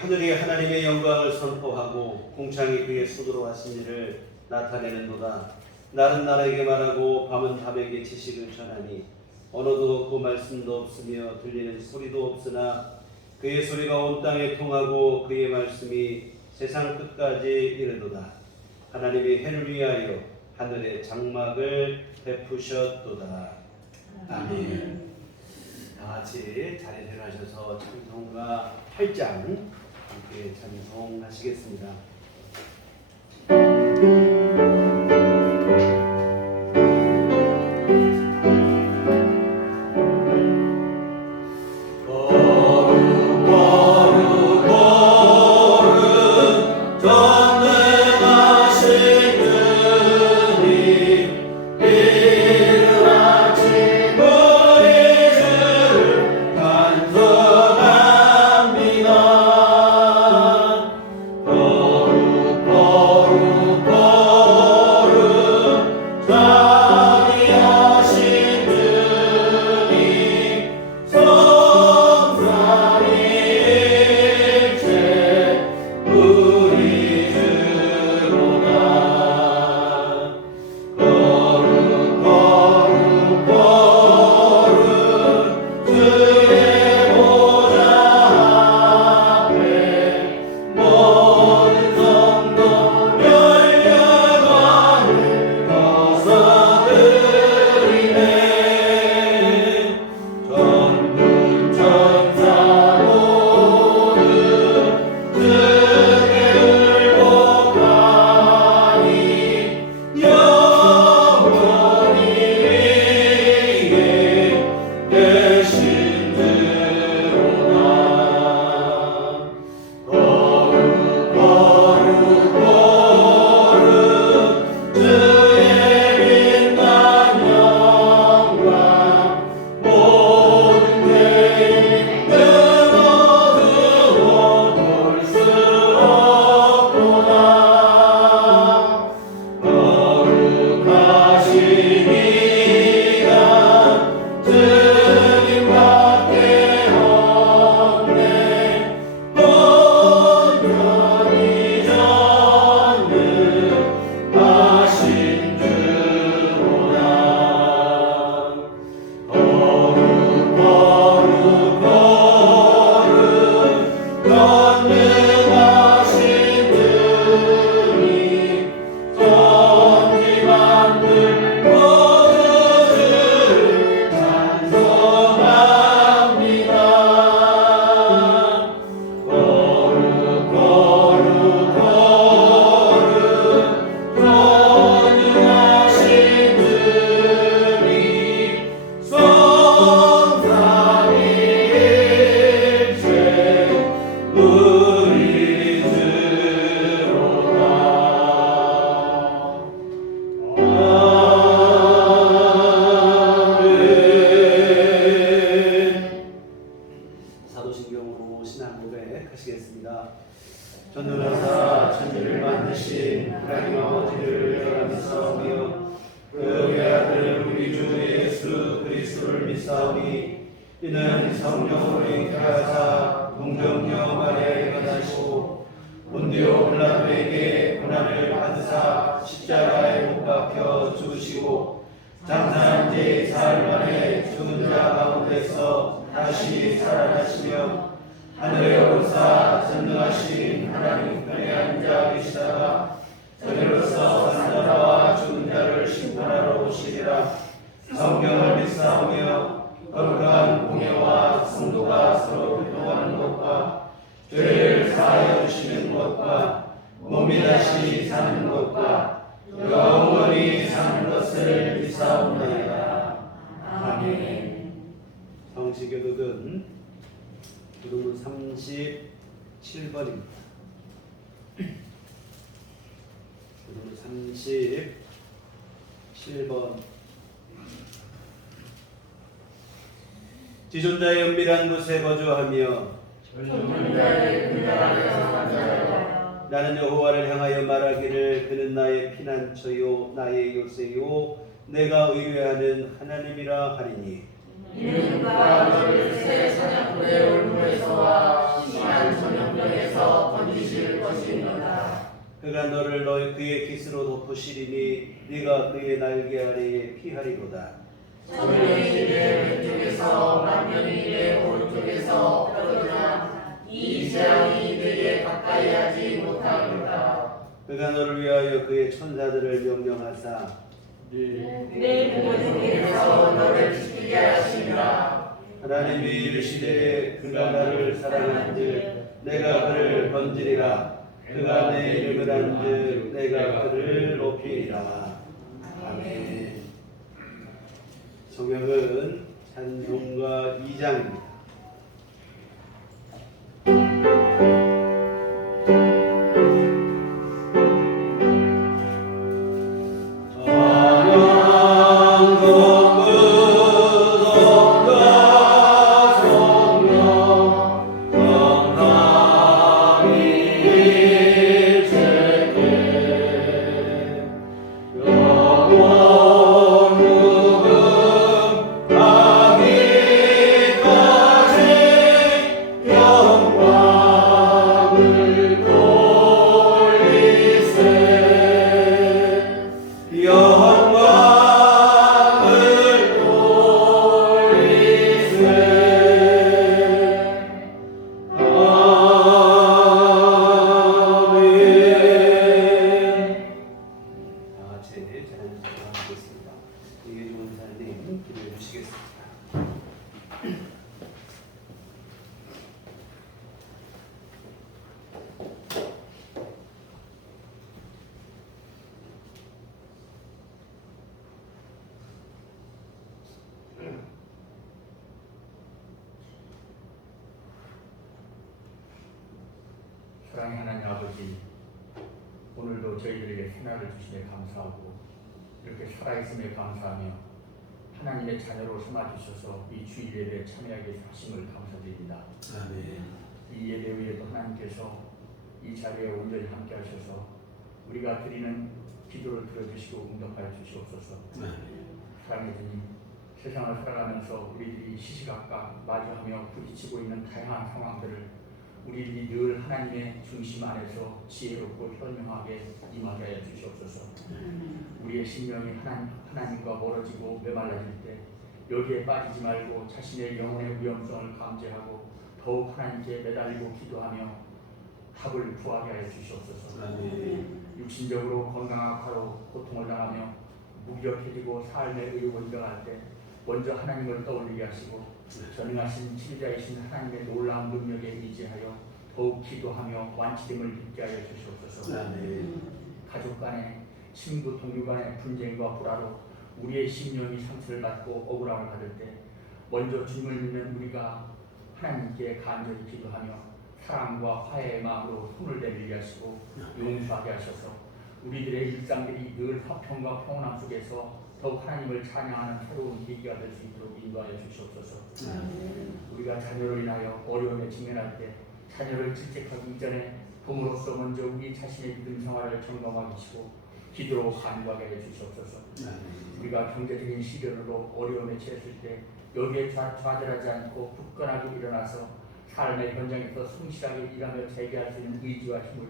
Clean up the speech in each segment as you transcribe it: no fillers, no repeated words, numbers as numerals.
하늘이 하나님의 영광을 선포하고 궁창이 그의 손으로 하신 일을 나타내는도다. 날은 나에게 말하고 밤은 밤에게 지식을 전하니 언어도 없고 말씀도 없으며 들리는 소리도 없으나 그의 소리가 온 땅에 통하고 그의 말씀이 세상 끝까지 이르도다. 하나님이 해를 위하여 하늘의 장막을 베푸셨도다. 아멘. 다 같이 자리에 들어가셔서 찬송가 8장 함께 찬송하시겠습니다. 전능하사 천지를 만드신 하나님 아버지를 내가 믿사오며 그 외아들 우리 주 예수 그리스도를 믿사오니 이는 성령으로 잉태하사 동정녀 마리아에게 나시고 본디오 빌라도에게 고난을 받으사 십자가에 못 박혀 죽으시고 장사한 지 사흘 만에 죽은 자 가운데서 다시 살아나시며 하늘에 오르사 전능하신 하나님 편에 앉아 계시다가 저리로서 산자와 죽은 자를 심판하러 오시리라. 성경을 믿사오며 거룩한 공예와 성도가 서로 교통하는 것과 죄를 사하여 주시는 것과 몸이 다시 사는 것과 영원히 사는 것을 믿사옵나이다. 아멘. 성시교독은 부르문 37번입니다. 부르문 37번. 지존자의 은밀한 곳에 거주하며 존존자의 그늘 아래서 산자여 나는 여호와를 향하여 말하기를 그는 나의 피난처요 나의 요새요 내가 의뢰하는 하나님이라 하리니 이는 그가 너를 새 사냥꾼의 얼굴에서와 심한 전염병에서 건지실 것이니라. 그가 너를 그의 깃으로 덮으시리니 네가 그의 날개 아래에 피하리로다. 천명이 내 왼쪽에서 만명이 내 오른쪽에서 떨어지나 이 재앙이 네게 가까이 하지 못하리로다. 그가 너를 위하여 그의 천사들을 명령하사 내 모든 길에서 너를 지키게 하시니라. 하나님이 이르시되 그가 나를 사랑한즉 내가 그를 건지리라. 그가 내 이름을 안즉 내가 그를 높이리라. 아멘. 성경은 찬송가 2장입니다. 사랑의 하나님 아버지, 오늘도 저희들에게 새날을 주시에 감사하고 이렇게 살아있음에 감사하며 하나님의 자녀로 삼아주셔서 이 주일 예배에 참여하게 하심을 감사드립니다. 아멘. 이 예배 위에도 하나님께서 이 자리에 온전히 함께 하셔서 우리가 드리는 기도를 들어주시고 응답하여 주시옵소서. 사랑의 주님, 세상을 살아가면서 우리들이 시시각각 마주하며 부딪히고 있는 다양한 상황들을 우리들이 늘 하나님의 중심 안에서 지혜롭고 현명하게 임하게 하여 주시옵소서. 우리의 심령이 하나님과 멀어지고 메말라질 때 여기에 빠지지 말고 자신의 영혼의 위험성을 감지하고 더욱 하나님께 매달리고 기도하며 답을 구하게 하여 주시옵소서. 육신적으로 건강 악화로 고통을 당하며 무기력해지고 삶의 의욕을 잃어갈 때 먼저 하나님을 떠올리게 하시고 전능하신 치유자이신 하나님의 놀라운 능력에 의지하여 더욱 기도하며 완치됨을 믿게 하여 주시옵소서. 가족 간에 친구 동료 간의 분쟁과 불화로 우리의 심령이 상처를 받고 억울함을 받을 때 먼저 주님을 믿는 우리가 하나님께 간절히 기도하며 사랑과 화해의 마음으로 손을 내밀게 하시고 용서하게 하셔서 우리들의 일상들이 늘 화평과 평온함 속에서 더욱 하나님을 찬양하는 새로운 계기가 될 수 있도록 인도하여 주시옵소서. 우리가 자녀로 인하여 어려움에 직면할 때 자녀를 질책하기 이전에 부모로서 먼저 우리 자신의 믿음 생활을 점검하시고 기도로 간구하게 해 주시옵소서. 우리가 경제적인 시련으로 어려움에 처했을 때 여기에 좌절하지 않고 굳건하게 일어나서 삶의 현장에서 성실하게 일하며 재개할 수 있는 의지와 힘을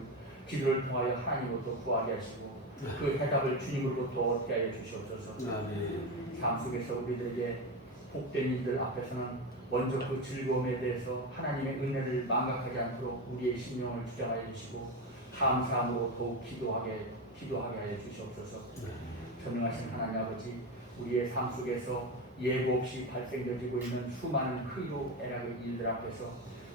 기도를 통하여 하나님으로부터 구하게 하시고 그 해답을 주님으로부터 얻게 하여 주시옵소서. 삶 속에서 우리들에게 복된 일들 앞에서는 먼저 그 즐거움에 대해서 하나님의 은혜를 망각하지 않도록 우리의 심령을 주장하여 주시고 감사함으로 더욱 기도하게 하여 주시옵소서. 전능하신 하나님 아버지, 우리의 삶 속에서 예고 없이 발생되고 있는 수많은 희로 애락의 일들 앞에서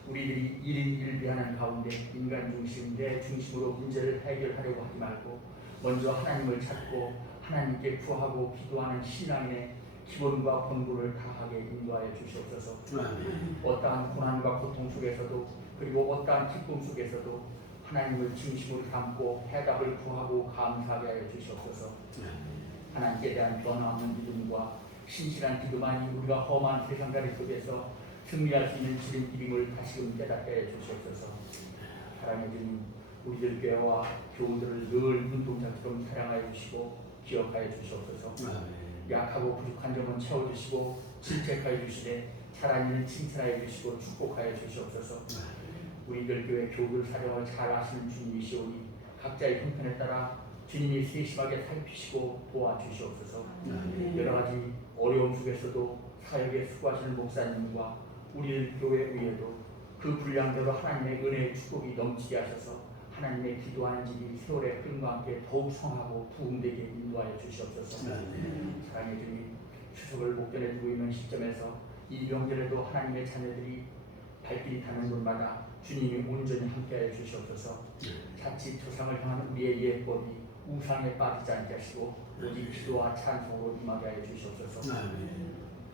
우리들이 일인일비하는 가운데 인간 중심, 내 중심으로 문제를 해결하려고 하지 말고 먼저 하나님을 찾고 하나님께 구하고 기도하는 신앙의 기본과 본분을 다하게 인도하여 주시옵소서. 어떠한 고난과 고통 속에서도 그리고 어떠한 기쁨 속에서도 하나님을 중심으로 삼고 해답을 구하고 감사하게 하여 주시옵소서. 하나님께 대한 변함없는 믿음과 신실한 기도만이 우리가 험한 세상다리 속에서 승리할 수 있는 지름길임을 다시금 깨닫게 해 주시옵소서. 사랑해 주님, 우리들 교회와 교우들을 늘 눈동자처럼 사랑하여 주시고 기억하여 주시옵소서. 약하고 부족한 점은 채워주시고 질책하여 주시되 잘한 일은 칭찬하여 주시고 축복하여 주시옵소서. 우리들 교회 교우들 사정을 잘 아시는 주님이시오니 각자의 형편에 따라 주님이 세심하게 살피시고 도와주시옵소서. 여러 가지 어려움 속에서도 사역에 수고하시는 목사님과 우리들 교회 위에도 그 분량대로 하나님의 은혜의 축복이 넘치게 하셔서 하나님의 기도하는 집이 세월의 흐름과 함께 더욱 성하고 부흥되게 인도하여 주시옵소서. 사랑해 주님, 추석을 목전에 두고 있는 시점에서 이 명절에도 하나님의 자녀들이 발길이 닿는 곳마다 주님이 온전히 함께하여 주시옵소서. 자칫 조상을 향한 우리의 예법이 우상에 빠지지 않게 하시고 오직 기도와 찬송으로 임하게 하여 주시옵소서.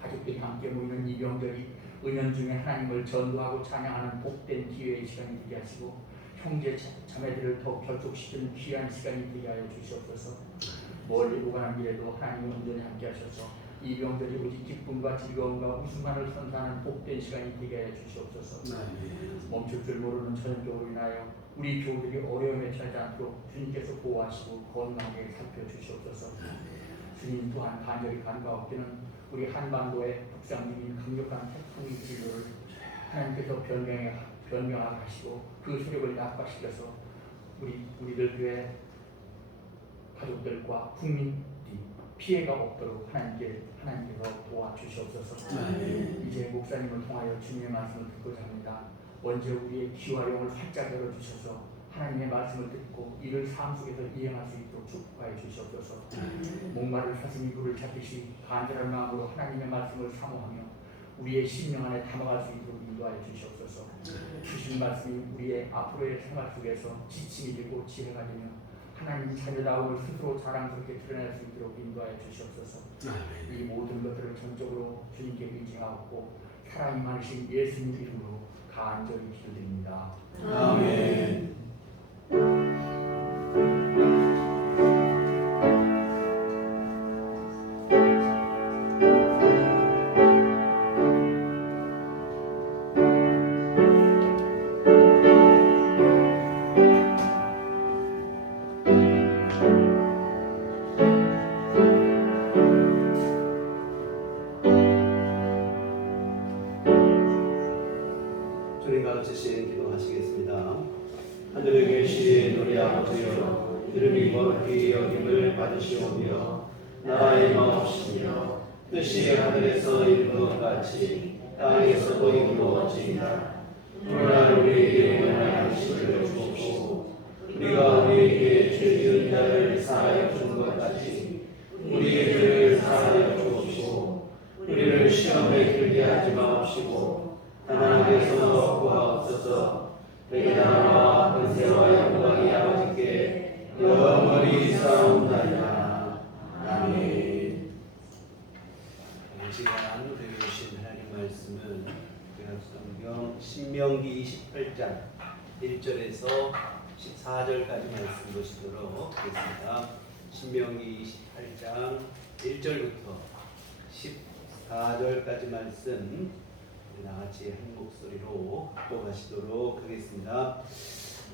가족들이 함께 모이는 이 명절이 은연중에 하나님을 전도하고 찬양하는 복된 기회의 시간이 되게 하시고 형제 자매들을 더 결속시키는 귀한 시간이 되게 하여 주시옵소서. 멀리 오가는 길에도 하나님을 온전히 함께 하셔서 이 명절이 오직 기쁨과 즐거움과 웃음만을 선사하는 복된 시간이 되게 하여 주시옵소서. 멈출 줄 모르는 전염병으로 인하여 우리 교우들이 어려움에 처하지 않도록 주님께서 보호하시고 건강하게 살펴주시옵소서. 주님 또한 간절히 간과하옵기는 우리 한반도에 북상 중인 강력한 태풍의 진로를 하나님께서 변명하게 하시고 그 세력을 약화시켜서 우리들 교회 가족들과 국민이 피해가 없도록 하나님께서 도와주시옵소서. 이제 목사님을 통하여 주님의 말씀을 듣고자 합니다. 먼저 우리의 귀와 영을 활짝 열어주셔서 하나님의 말씀을 듣고 이를 삶 속에서 이행할 수 있도록 축복하여 주시옵소서. 목마를 사슴이 물을 찾듯이 간절한 마음으로 하나님의 말씀을 사모하며 우리의 심령 안에 담아갈 수 있도록 인도하여 주시옵소서. 주신 말씀이 우리의 앞으로의 생활 속에서 지침이 되고 지혜가 되며 하나님 자녀다움을 스스로 자랑스럽게 드러낼 수 있도록 인도하여 주시옵소서. 이 모든 것들을 전적으로 주님께 의지하고 사랑이 많으신 예수님 이름으로 간절히 기도드립니다. 아멘. 주님과 같이 기도하시겠습니다. 하늘에 계신 우리 아버지여, 이름이 거룩히 여김을 받으시오며 나라의 마옵시며 뜻이 하늘에서 이룬 것 같이 땅에서도 이루어지이다. 오늘날 우리에게 원하는 음식을 주옵시고 우리가 우리에게 죄 지은 자를 사하여 준 것 같이 우리의 죄를 사하여 주옵시고 우리를 시험에 들게 하지 마옵시고 하나님께서 구하옵소서. 내게 나라와 권세와 영광이 아버지께 영원히 싸움나이다. 아멘. 시간 배우신 하나님 말씀은 성경 신명기 28장 1절에서 14절까지 말씀 보시도록 하겠습니다. 신명기 28장 1절부터 14절까지 말씀 나같이 한 목소리로 합독하시도록 하겠습니다.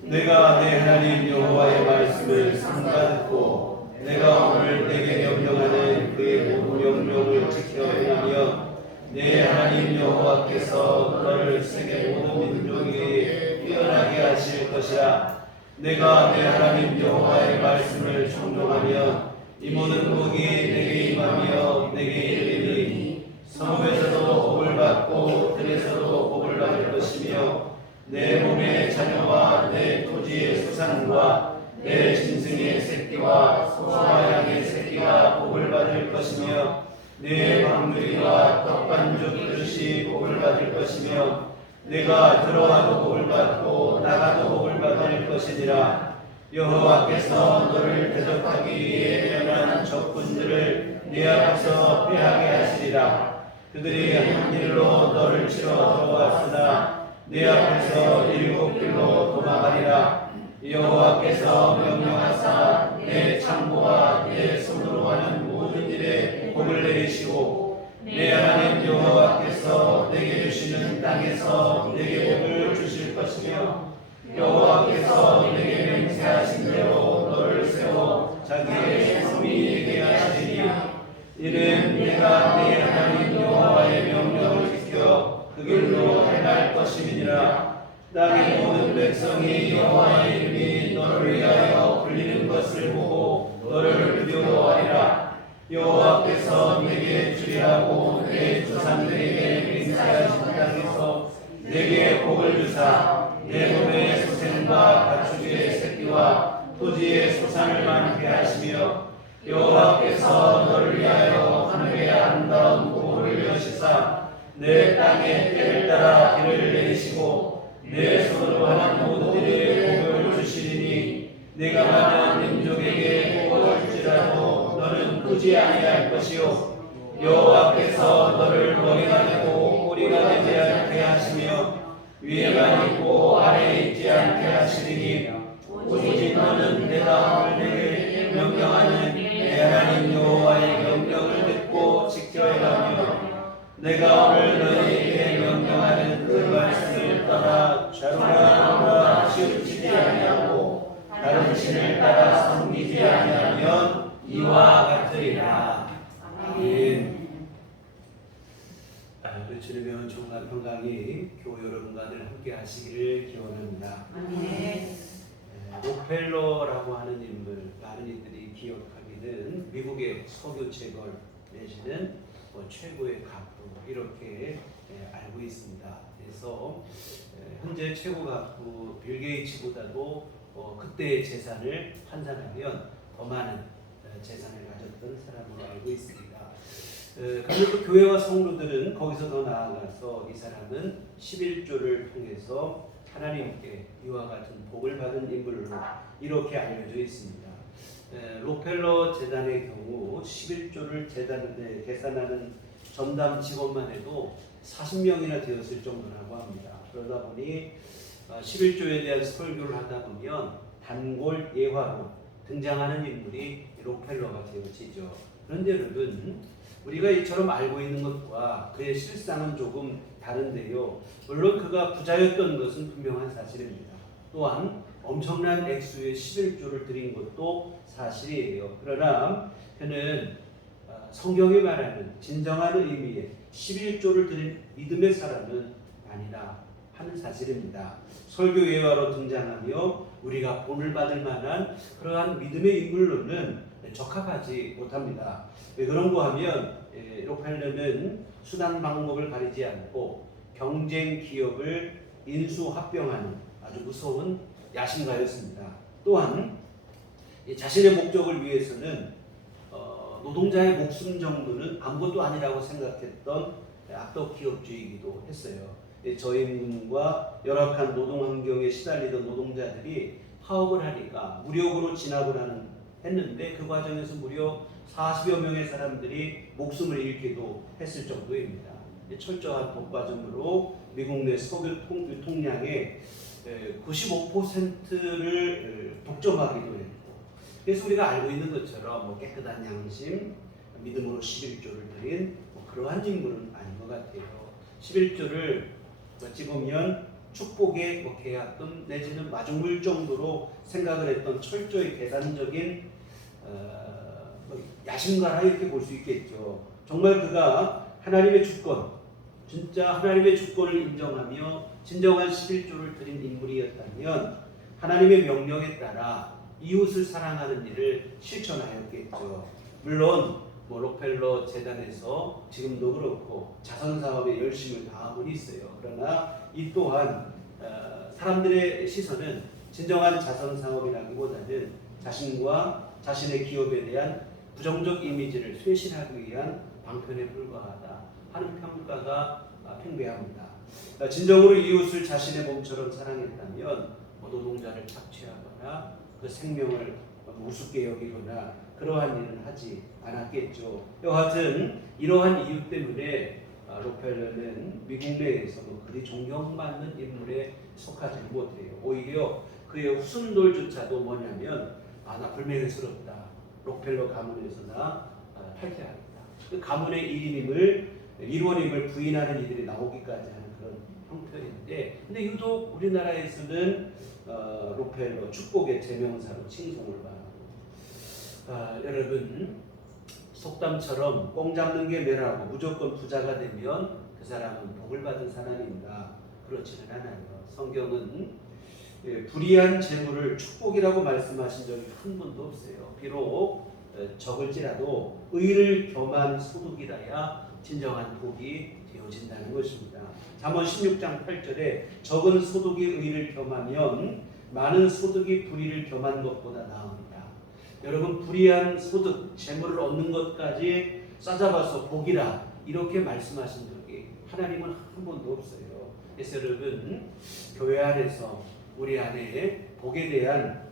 내가 내 하나님 여호와의 말씀을 삼가 듣고 내가 오늘 내게 명령하는 그의 모든 명령을 지켜 행하며 내 하나님 여호와께서 너를 세계 모든 민족에게 뛰어나게 하실 것이라. 내가 내 하나님 여호와의 말씀을 청종하며 이 모든 복이 내게 임하며 내게 이르리니 성읍에서도 복을 받고 들에서도 복을 받을 것이며 내 몸의 자녀와 내 토지의 수산과 내 짐승의 새끼와 소와 양의 새끼가 복을 받을 것이며 내 방주리와 떡반죽 그릇이 복을 받을 것이며 내가 들어와도 복을 받고 나가도 복을 받을 것이니라. 여호와께서 너를 대적하기 위해 연한 적군들을 네 앞에서 패하게 하시리라. 그들이 한 길로 너를 치러 들어왔으나 네 앞에서 7길로 도망하리라. 여호와께서 명령하사 내 창고와 내 손으로 하는 모든 일에 복을 내리시고 내 하나님 여호와께서 내게 주시는 땅의 모든 백성이 여호와의 이름이 너를 위하여 불리는 것을 보고 너를 두려워하리라. 여호와께서 내게 주리하고 내 조상들에게 맹세하신 땅에서 내게 복을 주사 내 몸의 소생과 가축의 새끼와 토지의 소산을 많게 하시며 여호와께서 너를 위하여 하늘에 아름다운 보호를 여시사 내 땅에 때를 따라 비를 내리시고 내 손으로 하는 모든 일에 복을 주시리니 내가 많은 민족에게 복을 주시라도 너는 꾸지 아니할 것이요 여호와께서 너를 머리가 되고 꼬리가 되지 않게 하시며 위에만 있고 아래에 있지 않게 하시리니 오직 너는 내 마음을 내게 명령하는 내 하나님 여호와의 명령을 듣고 지켜야 하며 내가 오늘 너희에게 명령하는 그 말씀을 따라 좌우라 치우치지 아니하고 다른 신을 따라 섬기지 아니하면 이와 같으리라. 아멘. 주를 배운 종합 평강이 교회 여러분과들 함께 하시기를 기원합니다. 록펠러라고 하는 인물, 많은 이들이 기억하기는 미국의 석유 채굴 내지는 최고의 가부 이렇게 알고 있습니다. 그래서 현재 최고 가부 빌 게이츠보다도 그때의 재산을 환산하면 더 많은 재산을 가졌던 사람으로 알고 있습니다. 그런데 교회와 성도들은 거기서 더 나아가서 이 사람은 11조를 통해서 하나님께 이와 같은 복을 받은 인물로 이렇게 알려져 있습니다. 록펠러 재단의 경우 11조를 재단에 계산하는 전담 직원만 해도 40명이나 되었을 정도라고 합니다. 그러다 보니 11조에 대한 설교를 하다 보면 단골 예화로 등장하는 인물이 록펠러가 되어지죠. 그런데 여러분, 우리가 이처럼 알고 있는 것과 그의 실상은 조금 다른데요. 물론 그가 부자였던 것은 분명한 사실입니다. 또한 엄청난 액수의 11조를 드린 것도 사실이에요. 그러나 그는 성경이 말하는 진정한 의미의 11조를 드린 믿음의 사람은 아니다 하는 사실입니다. 설교 예화로 등장하며 우리가 본을 받을 만한 그러한 믿음의 인물로는 적합하지 못합니다. 왜 그런가 하면 록펠러는 수단 방법을 가리지 않고 경쟁 기업을 인수합병하는 아주 무서운 야심가였습니다. 또한 자신의 목적을 위해서는 노동자의 목숨 정도는 아무것도 아니라고 생각했던 악덕 기업주의이기도 했어요. 저임금과 열악한 노동 환경에 시달리던 노동자들이 파업을 하니까 무력으로 진압을 했는데 그 과정에서 무려 40여 명의 사람들이 목숨을 잃기도 했을 정도입니다. 철저한 독과점으로 미국 내 석유 유통량의 95%를 독점하기도 했고, 그래서 우리가 알고 있는 것처럼 깨끗한 양심, 믿음으로 11조를 드린 그러한 인물은 아닌 것 같아요. 11조를 어찌 보면 축복의 계약금 내지는 마중물 정도로 생각을 했던 철저히 계산적인 야심가라 이렇게 볼 수 있겠죠. 정말 그가 하나님의 주권, 진짜 하나님의 주권을 인정하며 진정한 11조를 드린 인물이었다면 하나님의 명령에 따라 이웃을 사랑하는 일을 실천하였겠죠. 물론 록펠러 재단에서 지금도 그렇고 자선사업에 열심을 다하고 있어요. 그러나 이 또한 사람들의 시선은 진정한 자선사업이라기보다는 자신과 자신의 기업에 대한 부정적 이미지를 쇄신하기 위한 방편에 불과하다 하는 평가가 팽배합니다. 진정으로 이웃을 자신의 몸처럼 사랑했다면 노동자를 착취하거나 그 생명을 우습게 여기거나 그러한 일은 하지 않았겠죠. 여하튼 이러한 이유 때문에 록펠러는 미국 내에서 그리 존경받는 인물에 속하지 못해요. 오히려 그의 후순돌조차도 뭐냐면 나 불명예스럽다. 록펠러 가문에서나 탈퇴하겠다. 그 가문의 일원임을 부인하는 이들이 나오기까지 하는 그런 형편인데, 근데 유독 우리나라에서는 록펠러 축복의 제명사로 칭송을 받고, 여러분 속담처럼 꽁 잡는 게 매라고 무조건 부자가 되면 그 사람은 복을 받은 사람입니다. 그렇지는 않아요. 성경은 불의한 재물을 축복이라고 말씀하신 적이 한 번도 없어요. 비록 적을지라도 의를 겸한 소득이라야 진정한 복이 되어진다는 것입니다. 잠언 16장 8절에 적은 소득이 의를 겸하면 많은 소득이 불의를 겸한 것보다 나옵니다. 여러분, 불의한 소득, 재물을 얻는 것까지 싸잡아서 복이라 이렇게 말씀하신 적이 하나님은 한 번도 없어요. 그래서 여러분, 교회 안에서 우리 안에 복에 대한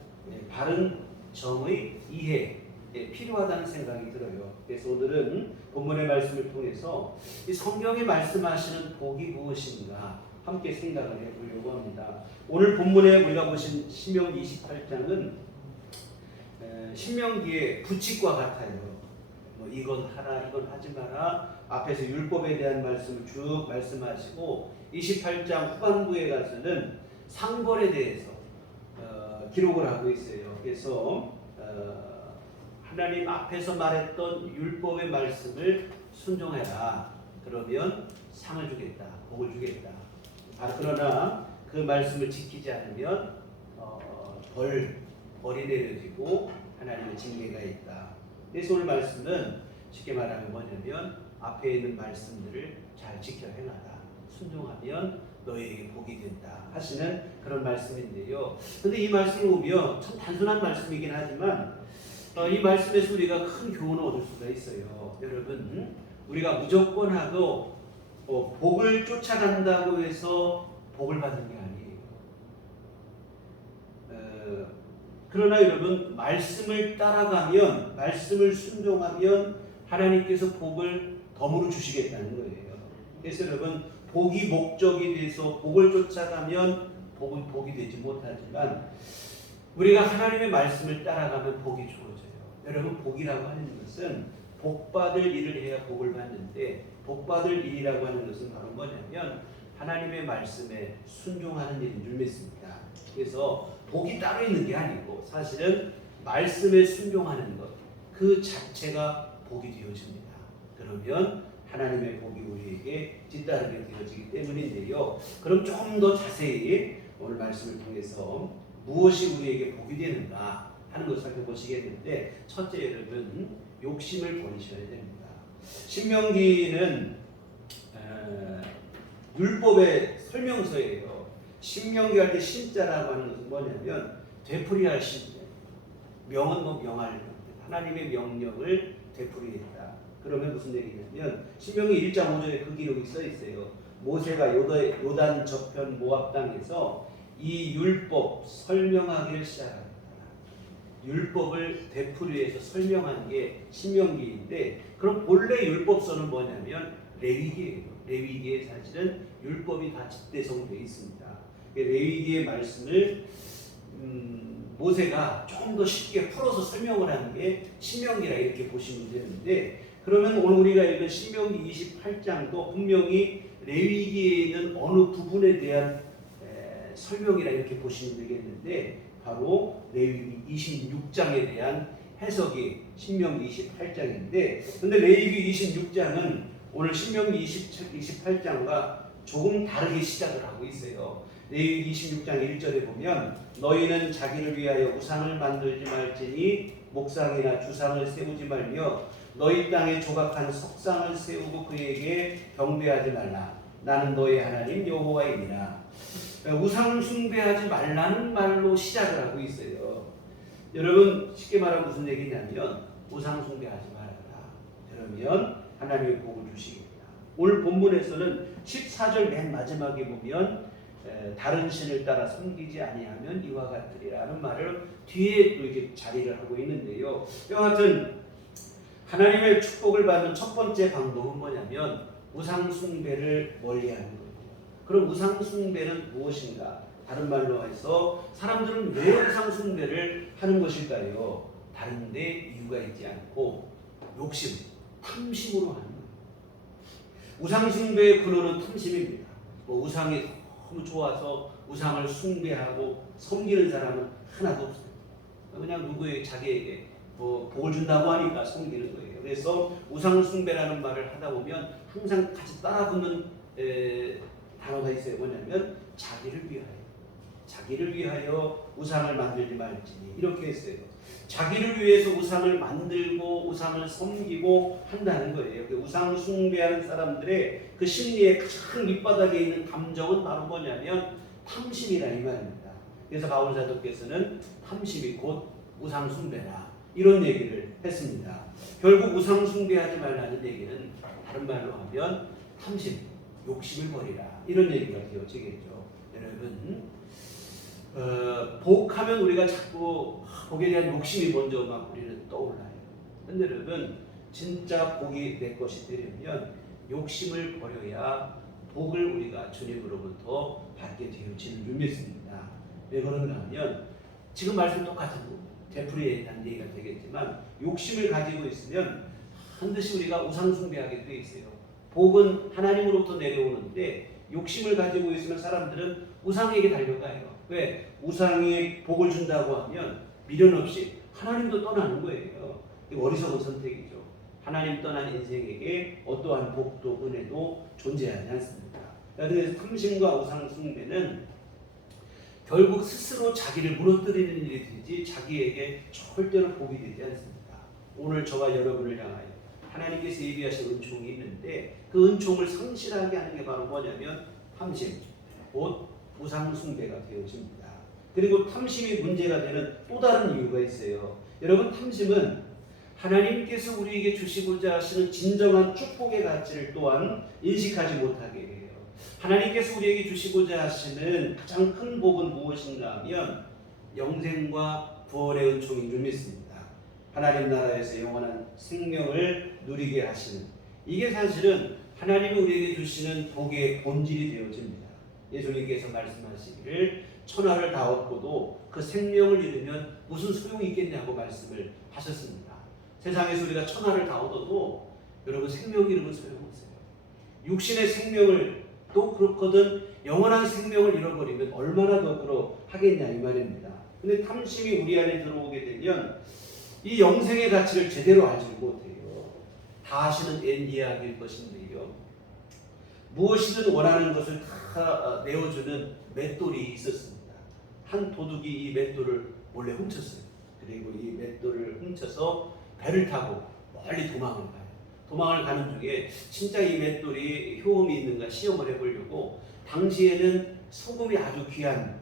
바른 정의 이해 필요하다는 생각이 들어요. 그래서 오늘은 본문의 말씀을 통해서 이 성경이 말씀하시는 복이 무엇인가 함께 생각을 해보려고 합니다. 오늘 본문에 우리가 보신 신명기 28장은 신명기의 규칙과 같아요. 뭐 이건 하라, 이건 하지 마라. 앞에서 율법에 대한 말씀을 쭉 말씀하시고 28장 후반부에 가서는 상벌에 대해서 기록을 하고 있어요. 그래서 하나님 앞에서 말했던 율법의 말씀을 순종해라. 그러면 상을 주겠다, 복을 주겠다. 그러나 그 말씀을 지키지 않으면 벌이 내려지고 하나님의 징계가 있다. 그래서 오늘 말씀은 쉽게 말하면 뭐냐면 앞에 있는 말씀들을 잘 지켜 행하라. 순종하면 너희에게 복이 된다 하시는 그런 말씀인데요. 그런데 이 말씀을 보면 참 단순한 말씀이긴 하지만 이 말씀에서 우리가 큰 교훈을 얻을 수가 있어요. 여러분, 우리가 무조건 하고 복을 쫓아간다고 해서 복을 받는 게 아니에요. 그러나 여러분, 말씀을 따라가면, 말씀을 순종하면 하나님께서 복을 덤으로 주시겠다는 거예요. 그래서 여러분, 복이 목적이 돼서 복을 쫓아가면 복은 복이 되지 못하지만 우리가 하나님의 말씀을 따라가면 복이 주어져요. 여러분, 복이라고 하는 것은 복받을 일을 해야 복을 받는데, 복받을 일이라고 하는 것은 바로 뭐냐면 하나님의 말씀에 순종하는 일인 줄 믿습니다. 그래서 복이 따로 있는 게 아니고 사실은 말씀에 순종하는 것, 그 자체가 복이 되어집니다. 그러면 하나님의 복이 우리에게 뒤따르게 되어지기 때문인데요. 그럼 조금 더 자세히 오늘 말씀을 통해서 무엇이 우리에게 복이 되는가 하는 것을 살펴보시겠는데, 첫째, 여러분, 욕심을 버리셔야 됩니다. 신명기는 율법의 설명서예요. 신명기 할 때 신자라고 하는 것은 뭐냐면 되풀이할 신자. 명은 뭐 명할 하나님의 명령을 되풀이했다. 그러면 무슨 얘기냐면 신명기 1장 5절에 그 기록이 써 있어요. 모세가 요단 저편 모압 땅에서 이 율법 설명하기를 시작합니다. 율법을 되풀이해서 설명한 게 신명기인데, 그럼 본래 율법서는 뭐냐면 레위기예요. 레위기에 사실은 율법이 다 집대성되어 있습니다. 레위기의 말씀을 모세가 조금 더 쉽게 풀어서 설명을 하는 게 신명기라 이렇게 보시면 되는데, 그러면 오늘 우리가 읽은 신명기 28장도 분명히 레위기에 있는 어느 부분에 대한 설명이라 이렇게 보시면 되겠는데, 바로 레위기 26장에 대한 해석이 신명기 28장인데, 근데 레위기 26장은 오늘 신명기 28장과 조금 다르게 시작을 하고 있어요. 레위기 26장 1절에 보면 너희는 자기를 위하여 우상을 만들지 말지니 목상이나 주상을 세우지 말며 너희 땅에 조각한 석상을 세우고 그에게 경배하지 말라. 나는 너희 하나님 여호와이니라. 우상 숭배하지 말라는 말로 시작을 하고 있어요. 여러분, 쉽게 말하면 무슨 얘기냐면 우상 숭배하지 말아라. 그러면 하나님의 복을 주시겠다. 오늘 본문에서는 14절 맨 마지막에 보면 다른 신을 따라 섬기지 아니하면 이와 같으리라는 말을 뒤에 또 이렇게 자리를 하고 있는데요. 여하튼 하나님의 축복을 받는 첫 번째 방법은 뭐냐면 우상 숭배를 멀리하는 거예요. 그럼 우상 숭배는 무엇인가? 다른 말로 해서 사람들은 왜 우상 숭배를 하는 것일까요? 다른데 이유가 있지 않고 욕심, 탐심으로 하는 거예요. 우상 숭배의 근원은 탐심입니다. 우상이 너무 좋아서 우상을 숭배하고 섬기는 사람은 하나도 없어요. 그냥 누구에게 자기에게 복을 준다고 하니까 섬기는 거예요. 그래서 우상 숭배라는 말을 하다 보면 항상 같이 따라붙는 단어가 있어요. 뭐냐면 자기를 위하여. 자기를 위하여 우상을 만들지 말지니 이렇게 했어요. 자기를 위해서 우상을 만들고 우상을 섬기고 한다는 거예요. 그 우상 숭배하는 사람들의 그 심리의 가장 밑바닥에 있는 감정은 바로 뭐냐면 탐심이라 이 말입니다. 그래서 바울 사도께서는 탐심이 곧 우상 숭배라 이런 얘기를 했습니다. 결국 우상 숭배하지 말라는 얘기는 다른 말로 하면 탐심, 욕심을 버리라 이런 얘기가 되어지겠죠. 여러분 복하면 우리가 자꾸 복에 대한 욕심이 먼저 막 우리는 떠올라요. 근데 여러분 진짜 복이 내 것이 되려면 욕심을 버려야 복을 우리가 주님으로부터 받게 되어지는 줄 믿습니다. 왜 그런가 하면 지금 말씀 똑같은 거 되풀이에 대한 얘기가 되겠지만 욕심을 가지고 있으면 반드시 우리가 우상 숭배하게 돼 있어요. 복은 하나님으로부터 내려오는데 욕심을 가지고 있으면 사람들은 우상에게 달려가요. 왜? 우상이 복을 준다고 하면 미련 없이 하나님도 떠나는 거예요. 어리석은 선택이죠. 하나님 떠난 인생에게 어떠한 복도 은혜도 존재하지 않습니다. 그래서 탐심과 우상 숭배는 결국 스스로 자기를 무너뜨리는 일이 되지 자기에게 절대로 복이 되지 않습니다. 오늘 저와 여러분을 향하여 하나님께서 예비하신 은총이 있는데 그 은총을 상실하게 하는 게 바로 뭐냐면 탐심, 곧 우상 숭배가 되어집니다. 그리고 탐심이 문제가 되는 또 다른 이유가 있어요. 여러분 탐심은 하나님께서 우리에게 주시고자 하시는 진정한 축복의 가치를 또한 인식하지 못하게 해요. 하나님께서 우리에게 주시고자 하시는 가장 큰 복은 무엇인가 하면 영생과 부활의 은총인 줄 믿습니다. 하나님 나라에서 영원한 생명을 누리게 하시는 이게 사실은 하나님이 우리에게 주시는 복의 본질이 되어집니다. 예수님께서 말씀하시기를 천하를 다 얻고도 그 생명을 잃으면 무슨 소용이 있겠냐고 말씀을 하셨습니다. 세상에서 우리가 천하를 다 얻어도 여러분 생명 잃으면 소용없어요. 육신의 생명을 또 그렇거든 영원한 생명을 잃어버리면 얼마나 더 그러하겠냐 이 말입니다. 근데 탐심이 우리 안에 들어오게 되면 이 영생의 가치를 제대로 알지 못해요. 다 아시는 옛 이야기일 것인데요. 무엇이든 원하는 것을 다 내어주는 맷돌이 있었습니다. 한 도둑이 이 맷돌을 몰래 훔쳤어요. 그리고 이 맷돌을 훔쳐서 배를 타고 멀리 도망을 가요. 도망을 가는 중에 진짜 이 맷돌이 효험이 있는가 시험을 해보려고 당시에는 소금이 아주 귀한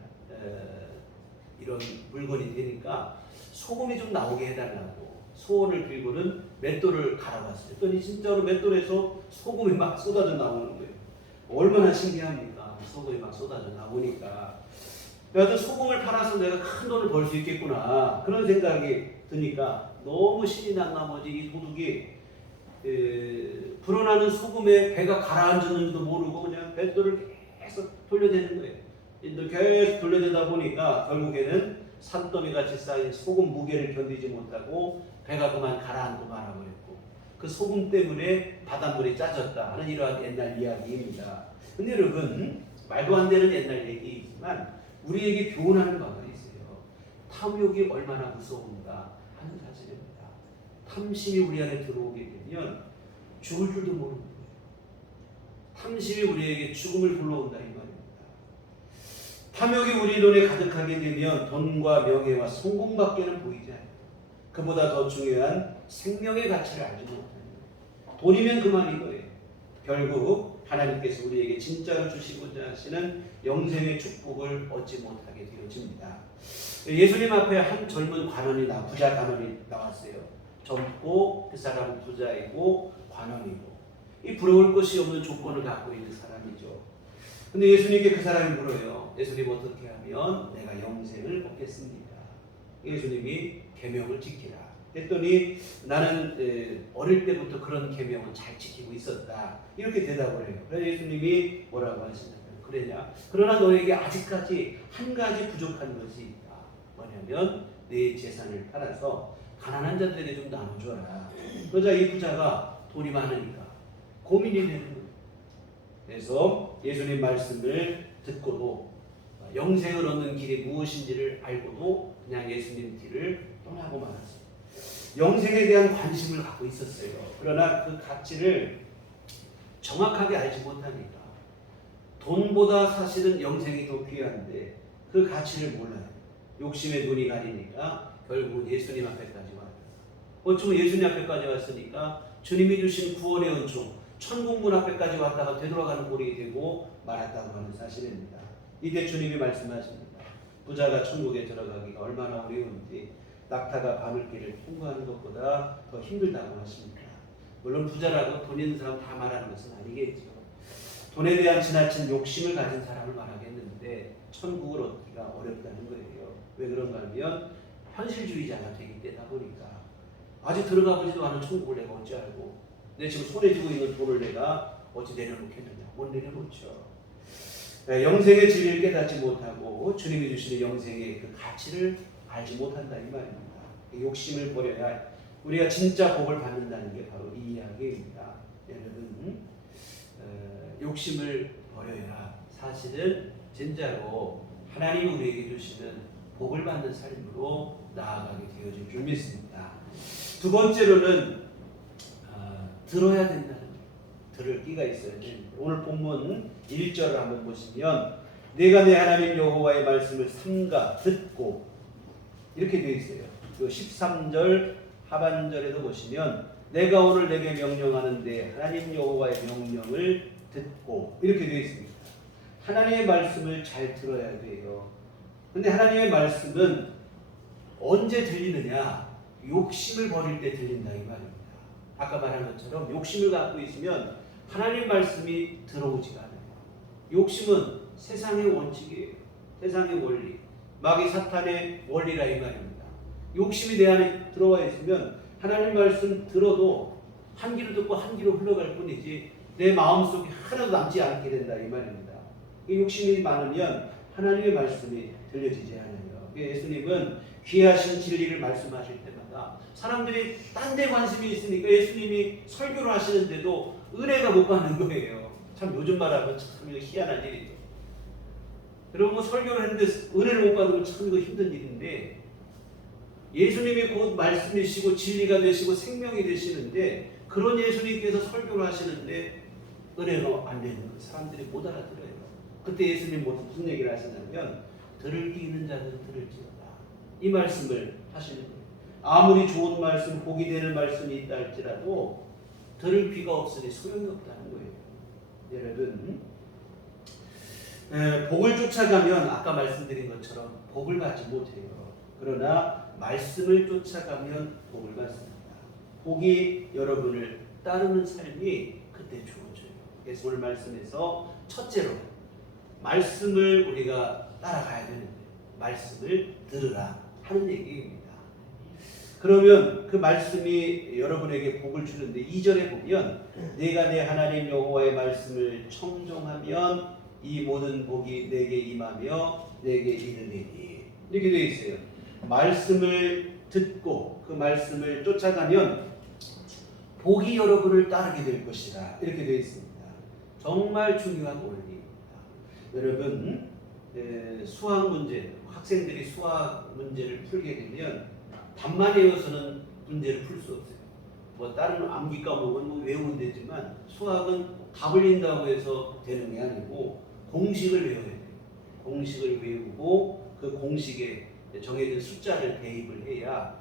이런 물건이 되니까 소금이 좀 나오게 해달라고 소원을 빌고는 맷돌을 갈아봤어요. 그랬더니 진짜로 맷돌에서 소금이 막 쏟아져 나오는 거예요. 얼마나 신기합니까? 소금이 막 쏟아져 나오니까. 그래도 소금을 팔아서 내가 큰 돈을 벌 수 있겠구나 그런 생각이 드니까 너무 신이 난 나머지 이 도둑이 불어나는 소금에 배가 가라앉았는지도 모르고 그냥 맷돌을 계속 돌려대는 거예요. 계속 돌려대다 보니까 결국에는 산더미같이 쌓인 소금 무게를 견디지 못하고 배가 그만 가라앉고 말아버렸고 그 소금 때문에 바닷물이 짜졌다 하는 이러한 옛날 이야기입니다. 근데 여러분 말도 안 되는 옛날 얘기이지만 우리에게 교훈하는 바가 있어요. 탐욕이 얼마나 무서운가 하는 사실입니다. 탐심이 우리 안에 들어오게 되면 죽을 줄도 모르는 거예요. 탐심이 우리에게 죽음을 불러온다 이 말입니다. 탐욕이 우리 눈에 가득하게 되면 돈과 명예와 성공밖에는 보이지 않아요. 그보다 더 중요한 생명의 가치를 알지 못합니다. 돈이면 그만인 거예요. 결국 하나님께서 우리에게 진짜로 주시고자 하시는 영생의 축복을 얻지 못하게 되어집니다. 예수님 앞에 한 젊은 부자 관원이 나왔어요. 젊고 그 사람은 부자이고 관원이고 이 부러울 것이 없는 조건을 갖고 있는 사람이죠. 근데 예수님께 그 사람이 물어요. 예수님 어떻게 하면 내가 영생을 얻겠습니까? 예수님이 계명을 지키라. 했더니 나는 어릴 때부터 그런 계명은 잘 지키고 있었다. 이렇게 대답을 해요. 그래서 예수님이 뭐라고 하시냐면 그러냐? 그러나 너에게 아직까지 한 가지 부족한 것이 있다. 뭐냐면 내 재산을 팔아서 가난한 자들에게 좀 나눠줘라. 그러자 이 부자가 돈이 많으니까 고민이 되는 거예요. 그래서 예수님 말씀을 듣고도 영생을 얻는 길이 무엇인지를 알고도 그냥 예수님 길을 떠나고 말았어요. 영생에 대한 관심을 갖고 있었어요. 그러나 그 가치를 정확하게 알지 못하니까 돈보다 사실은 영생이 더 귀한데 그 가치를 몰라요. 욕심에 눈이 가리니까 결국은 예수님 앞에까지 와요. 어쩌면 예수님 앞에까지 왔으니까 주님이 주신 구원의 은총, 천국문 앞에까지 왔다가 되돌아가는 꼴이 되고 말았다고 하는 사실입니다. 이게 주님이 말씀하십니다. 부자가 천국에 들어가기가 얼마나 어려운지 낙타가 바늘길을 통과하는 것보다 더 힘들다고 하십니다. 물론 부자라고 돈 있는 사람 다 말하는 것은 아니겠죠. 돈에 대한 지나친 욕심을 가진 사람을 말하겠는데 천국을 얻기가 어렵다는 거예요. 왜 그런가 하면 현실주의자가 되기 때다 보니까 아직 들어가 보지도 않은 천국을 내가 어찌 알고 내 지금 손에 쥐고 있는 돈을 내가 어찌 내려놓겠느냐. 못 내려놓죠. 영생의 진리를 깨닫지 못하고 주님이 주시는 영생의 그 가치를 알지 못한다 이 말입니다. 욕심을 버려야 우리가 진짜 복을 받는다는 게 바로 이 이야기입니다. 여러분 욕심을 버려야 사실은 진짜로 하나님이 우리에게 주시는 복을 받는 삶으로 나아가게 되어질 줄 믿습니다. 두 번째로는 들어야 된다는 거예요. 들을 끼가 있어야 됩니다. 오늘 본문 1절을 한번 보시면 내가 내 하나님 여호와의 말씀을 삼가 듣고 이렇게 되어 있어요. 그 13절 하반절에도 보시면 내가 오늘 내게 명령하는데 하나님 여호와의 명령을 듣고 이렇게 되어 있습니다. 하나님의 말씀을 잘 들어야 돼요. 근데 하나님의 말씀은 언제 들리느냐? 욕심을 버릴 때 들린다 이 말입니다. 아까 말한 것처럼 욕심을 갖고 있으면 하나님 말씀이 들어오지가 않아요. 욕심은 세상의 원칙이에요. 세상의 원리. 마귀 사탄의 원리라 이 말입니다. 욕심이 내 안에 들어와 있으면 하나님 말씀 들어도 한 귀로 듣고 한 귀로 흘러갈 뿐이지 내 마음속에 하나도 남지 않게 된다 이 말입니다. 이 욕심이 많으면 하나님의 말씀이 들려지지 않아요. 예수님은 귀하신 진리를 말씀하실 때마다 사람들이 딴 데 관심이 있으니까 예수님이 설교를 하시는데도 은혜가 못 받는 거예요. 참 요즘 말하면 참 이거 희한한 일이죠. 여러분 뭐 설교를 했는데 은혜를 못 받으면 참 이거 힘든 일인데 예수님이 곧 말씀이시고 진리가 되시고 생명이 되시는데 그런 예수님께서 설교를 하시는데 은혜가 안 되는 거예요. 사람들이 못 알아들어요. 그때 예수님 무슨 얘기를 하시냐면 들을 귀 있는 자들은 들을지어다. 이 말씀을 하시는 거예요. 아무리 좋은 말씀, 복이 되는 말씀이 있다 할지라도 들을 귀가 없으니 소용이 없다는 거예요. 여러분 복을 쫓아가면 아까 말씀드린 것처럼 복을 받지 못해요. 그러나 말씀을 쫓아가면 복을 받습니다. 복이 여러분을 따르는 삶이 그때 주어져요. 그래서 오늘 말씀에서 첫째로 말씀을 우리가 따라가야 되는데 말씀을 들으라 하는 얘기입니다. 그러면 그 말씀이 여러분에게 복을 주는데 2절에 보면 내가 내 하나님 여호와의 말씀을 청종하면 이 모든 복이 내게 임하며 내게 이르리니 이렇게 되어 있어요. 말씀을 듣고 그 말씀을 쫓아가면 복이 여러분을 따르게 될 것이다 이렇게 되어 있습니다. 정말 중요한 원리입니다. 여러분 수학 문제 학생들이 수학 문제를 풀게 되면 답만 외워서는 문제를 풀 수 없어요. 뭐 다른 암기 과목은 뭐 외우면 되지만 수학은 답을 인다고 해서 되는 게 아니고 공식을 외워야 돼요. 공식을 외우고 그 공식에 정해진 숫자를 대입을 해야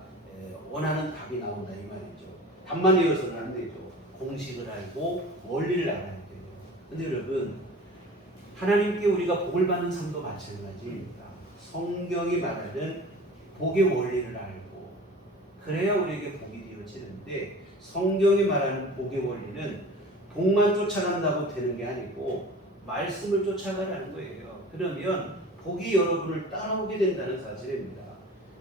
원하는 답이 나온다 이 말이죠. 답만 외워서는 안 되죠. 공식을 알고 원리를 알아야 돼요. 근데 여러분 하나님께 우리가 복을 받는 삶도 마찬가지입니다. 성경이 말하는 복의 원리를 알고 그래야 우리에게 복이 되어지는데 성경이 말하는 복의 원리는 복만 쫓아간다고 되는 게 아니고 말씀을 쫓아가라는 거예요. 그러면 복이 여러분을 따라오게 된다는 사실입니다.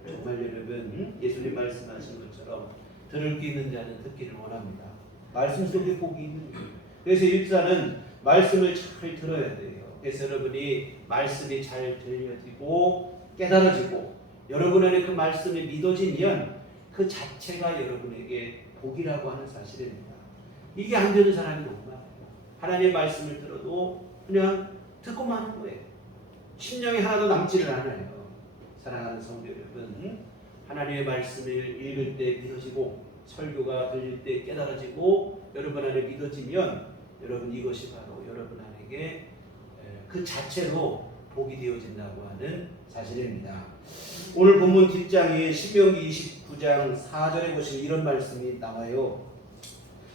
정말 여러분 예수님 말씀하신 것처럼 들을 귀 있는 자는 듣기를 원합니다. 말씀 속에 복이 있는 거예요. 그래서 일자는 말씀을 잘 들어야 돼요. 그래서 여러분이 말씀이 잘 들려지고 깨달아지고 여러분 안에 그 말씀이 믿어지면 그 자체가 여러분에게 복이라고 하는 사실입니다. 이게 안 되는 사람이 너무 많아요. 하나님의 말씀을 들어도 그냥 듣고만 하는 거예요. 심령이 하나도 남지를 않아요. 사랑하는 성도 여러분, 하나님의 말씀을 읽을 때 믿어지고 설교가 들릴 때 깨달아지고 여러분 안에 믿어지면 여러분 이것이 바로 여러분 안에게 그 자체로 복이 되어진다고 하는 사실입니다. 오늘 본문 뒷장에 신명기 29장 4절에 보시면 이런 말씀이 나와요.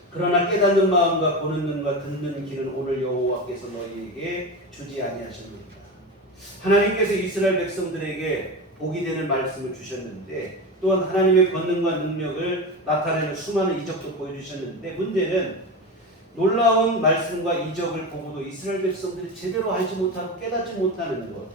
그러나 깨닫는 마음과 보는 눈과 듣는 귀는 오늘 여호와께서 너희에게 주지 아니하셨느니라. 하나님께서 이스라엘 백성들에게 복이 되는 말씀을 주셨는데 또한 하나님의 권능과 능력을 나타내는 수많은 이적도 보여주셨는데 문제는 놀라운 말씀과 이적을 보고도 이스라엘 백성들이 제대로 알지 못하고 깨닫지 못하는 것.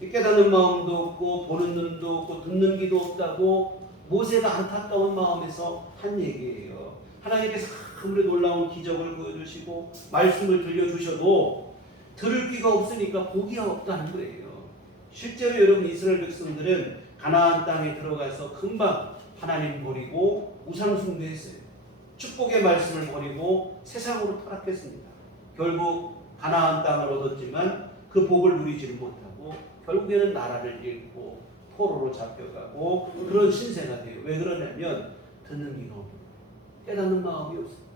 깨닫는 마음도 없고 보는 눈도 없고 듣는 귀도 없다고 모세가 안타까운 마음에서 한 얘기예요. 하나님께서 아무리 놀라운 기적을 보여주시고 말씀을 들려주셔도 들을 귀가 없으니까 보기가 없다는 거예요. 실제로 여러분 이스라엘 백성들은 가나안 땅에 들어가서 금방 하나님 버리고 우상 숭배했어요. 축복의 말씀을 버리고 세상으로 타락했습니다. 결국 가나안 땅을 얻었지만 그 복을 누리지를 못하고 결국에는 나라를 잃고 포로로 잡혀가고 그런 신세가 돼요. 왜 그러냐면 듣는 귀가 없고 깨닫는 마음이 없어요.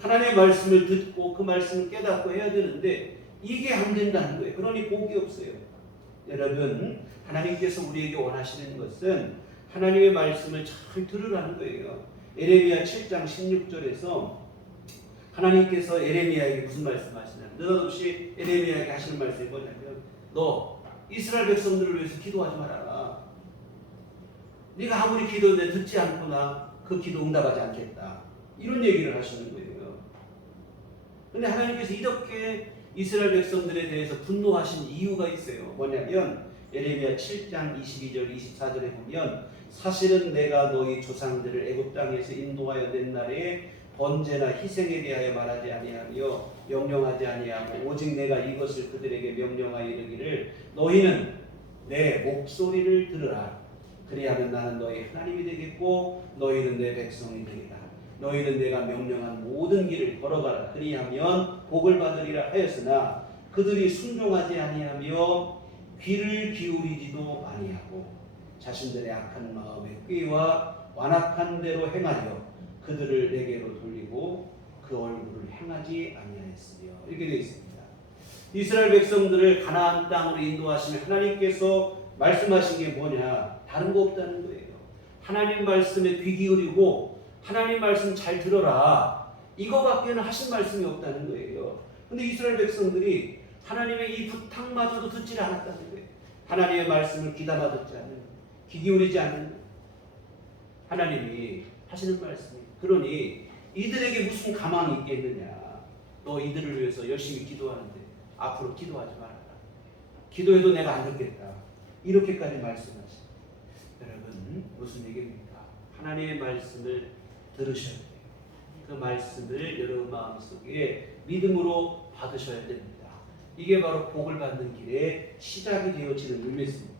하나님의 말씀을 듣고 그 말씀을 깨닫고 해야 되는데 이게 안 된다는 거예요. 그러니 복이 없어요. 여러분 하나님께서 우리에게 원하시는 것은 하나님의 말씀을 잘 들으라는 거예요. 에레미야 7장 16절에서 하나님께서 에레미야에게 무슨 말씀하시냐면 느닷없이 에레미야에게 하시는 말씀이 뭐냐면 너 이스라엘 백성들을 위해서 기도하지 말아라. 네가 아무리 기도해도 듣지 않거나 그 기도 응답하지 않겠다. 이런 얘기를 하시는 거예요. 그런데 하나님께서 이렇게 이스라엘 백성들에 대해서 분노하신 이유가 있어요. 뭐냐면 에레미야 7장 22절 24절에 보면 사실은 내가 너희 조상들을 애굽 땅에서 인도하여 낸 날에 번제나 희생에 대하여 말하지 아니하며 명령하지 아니하고 오직 내가 이것을 그들에게 명령하여 이르기를 너희는 내 목소리를 들으라. 그리하면 나는 너희 하나님이 되겠고 너희는 내 백성이 되리라. 너희는 내가 명령한 모든 길을 걸어가라. 그리하면 복을 받으리라 하였으나 그들이 순종하지 아니하며 귀를 기울이지도 아니하고 자신들의 악한 마음의 꾀와 완악한 대로 행하여 그들을 내게로 돌리고 그 얼굴을 행하지 아니하였으며 이렇게 되어 있습니다. 이스라엘 백성들을 가나안 땅으로 인도하시며 하나님께서 말씀하신 게 뭐냐? 다른 거 없다는 거예요. 하나님 말씀에 귀 기울이고 하나님 말씀 잘 들어라. 이거밖에는 하신 말씀이 없다는 거예요. 근데 이스라엘 백성들이 하나님의 이 부탁마저도 듣지 않았다는 거예요. 하나님의 말씀을 귀담아 듣지 않는 거예요. 귀 기울이지 않는 거예요. 하나님이 하시는 말씀이. 그러니 이들에게 무슨 가망이 있겠느냐. 너 이들을 위해서 열심히 기도하는데 앞으로 기도하지 말아라. 기도해도 내가 안 듣겠다. 이렇게까지 말씀하시죠. 여러분 무슨 얘기입니까? 하나님의 말씀을 들으셔야 돼요. 그 말씀을 여러분 마음속에 믿음으로 받으셔야 됩니다. 이게 바로 복을 받는 길의 시작이 되어지는 의미입니다.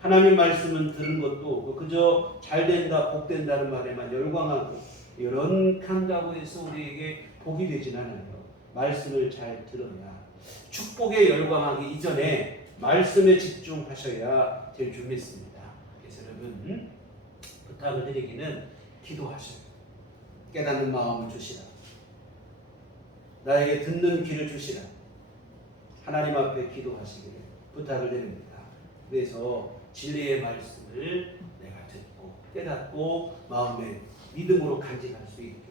하나님 말씀은 들은 것도 그저 잘된다 복된다는 말에만 열광하고 연약한다고 해서 우리에게 복이 되진 않아요. 말씀을 잘 들어야 축복에 열광하기 이전에 말씀에 집중하셔야 될 줄 믿습니다. 그래서 여러분 부탁을 드리기는 기도하셔요. 깨닫는 마음을 주시라. 나에게 듣는 귀를 주시라. 하나님 앞에 기도하시기를 부탁을 드립니다. 그래서 진리의 말씀을 내가 듣고 깨닫고 마음에 믿음으로 간직할 수 있게.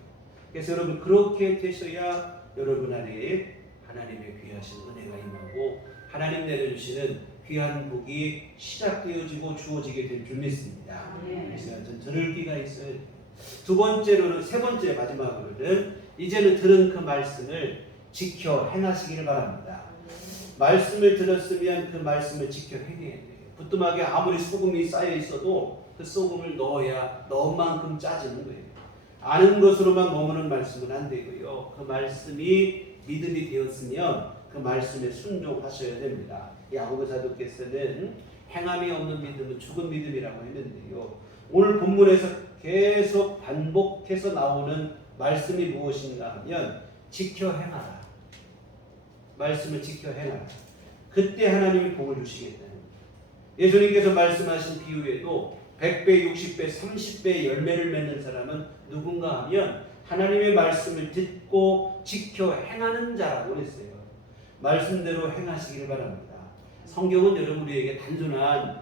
그래서 여러분 그렇게 되셔야 여러분 안에 하나님의 귀하신 은혜가 임하고 하나님 내려주시는 귀한 복이 시작되어지고 주어지게 될 줄 믿습니다. 그래서 전 들을 귀가 있어요. 두 번째로는 세 번째 마지막으로는 이제는 들은 그 말씀을 지켜 행하시기를 바랍니다. 말씀을 들었으면 그 말씀을 지켜 행해야 돼요. 부뚜막에 아무리 소금이 쌓여 있어도 그 소금을 넣어야 넣은 만큼 짜지는 거예요. 아는 것으로만 머무는 말씀은 안 되고요. 그 말씀이 믿음이 되었으면 그 말씀에 순종하셔야 됩니다. 야고보 사도께서는 행함이 없는 믿음은 죽은 믿음이라고 했는데요. 오늘 본문에서 계속 반복해서 나오는 말씀이 무엇인가 하면 지켜 행하라. 말씀을 지켜 행하라. 그때 하나님이 복을 주시겠다는 거예요. 예수님께서 말씀하신 비유에도 100배, 60배, 30배의 열매를 맺는 사람은 누군가 하면 하나님의 말씀을 듣고 지켜 행하는 자라고 했어요. 말씀대로 행하시기를 바랍니다. 성경은 여러분 우리에게 단순한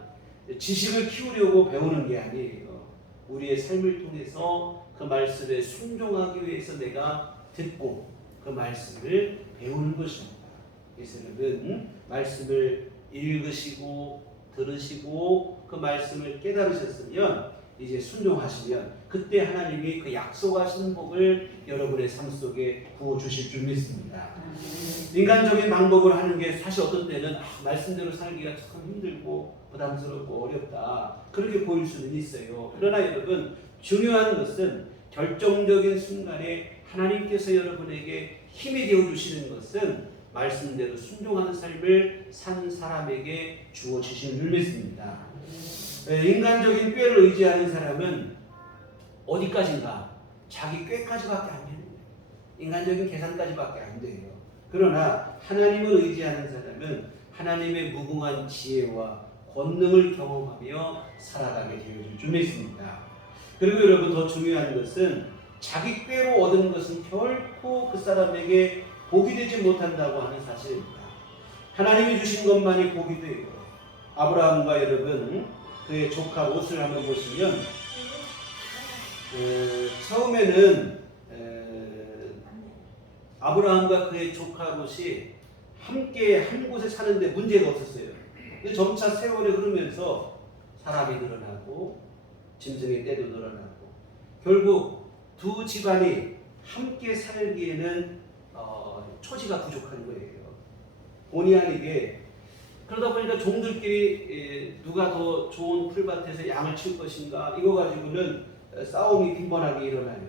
지식을 키우려고 배우는 게 아니에요. 우리의 삶을 통해서 그 말씀에 순종하기 위해서 내가 듣고 그 말씀을 배우는 것입니다. 그래서 여러분 말씀을 읽으시고 들으시고 그 말씀을 깨달으셨으면 이제 순종하시면 그때 하나님이 그 약속하신 복을 여러분의 삶 속에 부어주실 줄 믿습니다. 인간적인 방법을 하는 게 사실 어떤 때는 말씀대로 살기가 참 힘들고 부담스럽고 어렵다 그렇게 보일 수는 있어요. 그러나 여러분 중요한 것은 결정적인 순간에 하나님께서 여러분에게 힘이 되어주시는 것은 말씀대로 순종하는 삶을 산 사람에게 주어지신 줄 믿습니다. 인간적인 꾀를 의지하는 사람은 어디까지인가? 자기 꾀까지밖에 안 돼요. 인간적인 계산까지밖에 안 돼요. 그러나 하나님을 의지하는 사람은 하나님의 무궁한 지혜와 권능을 경험하며 살아가게 되어줄 줄 믿습니다. 그리고 여러분 더 중요한 것은 자기 꾀로 얻은 것은 결코 그 사람에게 복이 되지 못한다고 하는 사실입니다. 하나님이 주신 것만이 복이 돼요. 아브라함과 여러분 그의 조카 롯을 한번 보시면 처음에는 아브라함과 그의 조카 롯이 함께 한 곳에 사는데 문제가 없었어요. 근데 점차 세월이 흐르면서 사람이 늘어나고 짐승의 떼도 늘어나고 결국 두 집안이 함께 살기에는 초지가 부족한 거예요. 본의 아니게 그러다 보니까 종들끼리 누가 더 좋은 풀밭에서 양을 칠 것인가 이거 가지고는 싸움이 빈번하게 일어나요.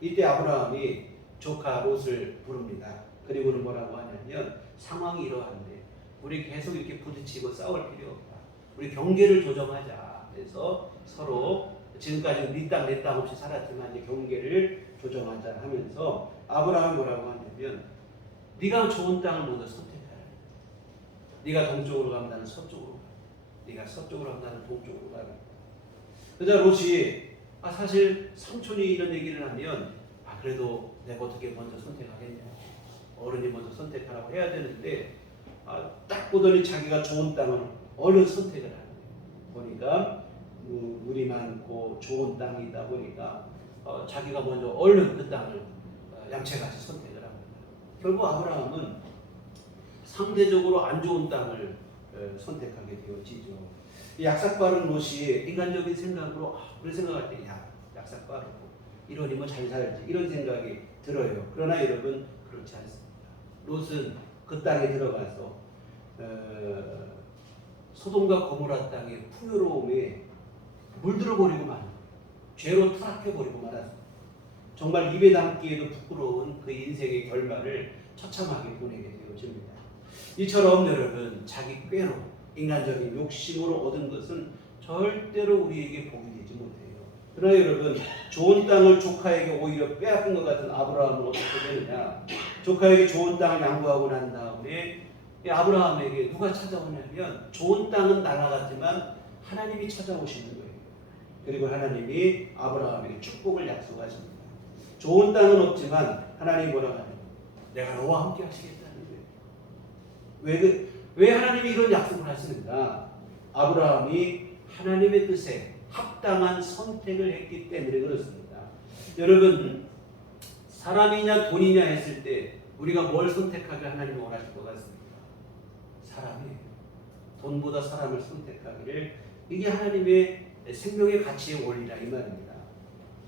이때 아브라함이 조카 롯을 부릅니다. 그리고는 뭐라고 하냐면 상황이 이러한데 우리 계속 이렇게 부딪히고 싸울 필요 없다. 우리 경계를 조정하자. 그래서 서로 지금까지 네 땅 내 땅 없이 살았지만 이제 경계를 조정하자 하면서 아브라함이 뭐라고 하냐면 네가 좋은 땅을 먼저 선택하라. 네가 동쪽으로 가면 나는 서쪽으로 가. 네가 서쪽으로 가면 나는 동쪽으로 가겠다. 그러자 롯이 사실 삼촌이 이런 얘기를 하면 그래도 내가 어떻게 먼저 선택하겠냐. 어른이 먼저 선택하라고 해야 되는데 딱 보더니 자기가 좋은 땅을 얼른 선택을 하는 거예요. 보니까 물이 많고 좋은 땅이다 보니까 자기가 먼저 얼른 그 땅을 양채같이 선택을 합니다. 결국 아브라함은 상대적으로 안 좋은 땅을 선택하게 되어지죠. 약삭빠른 롯이 인간적인 생각으로 그런 생각할 때 약삭 빠르고 이러니 뭐 잘 살지 이런 생각이 들어요. 그러나 여러분 그렇지 않습니다. 롯은 그 땅에 들어가서 소돔과 고모라 땅의 풍요로움에 물들어버리고 만 죄로 타락해버리고 말았습니다. 정말 입에 담기에도 부끄러운 그 인생의 결말을 처참하게 보내게 되어집니다. 이처럼 여러분 자기 꾀로 인간적인 욕심으로 얻은 것은 절대로 우리에게 복이 되지 못해요. 그러나 여러분 좋은 땅을 조카에게 오히려 빼앗긴 것 같은 아브라함은 어떻게 되느냐. 조카에게 좋은 땅을 양보하고 난 다음에 아브라함에게 누가 찾아오냐면 좋은 땅은 날아갔지만 하나님이 찾아오시는 거예요. 그리고 하나님이 아브라함에게 축복을 약속하십니다. 좋은 땅은 없지만 하나님이 뭐라고 하냐면 내가 너와 함께 하시겠다는 거예요. 왜 하나님이 이런 약속을 하십니까? 아브라함이 하나님의 뜻에 합당한 선택을 했기 때문에 그렇습니다. 여러분 사람이냐 돈이냐 했을 때 우리가 뭘 선택하길 하나님이 원하실 것 같습니다. 사람이에요. 돈보다 사람을 선택하기를 이게 하나님의 생명의 가치의 원리라 이 말입니다.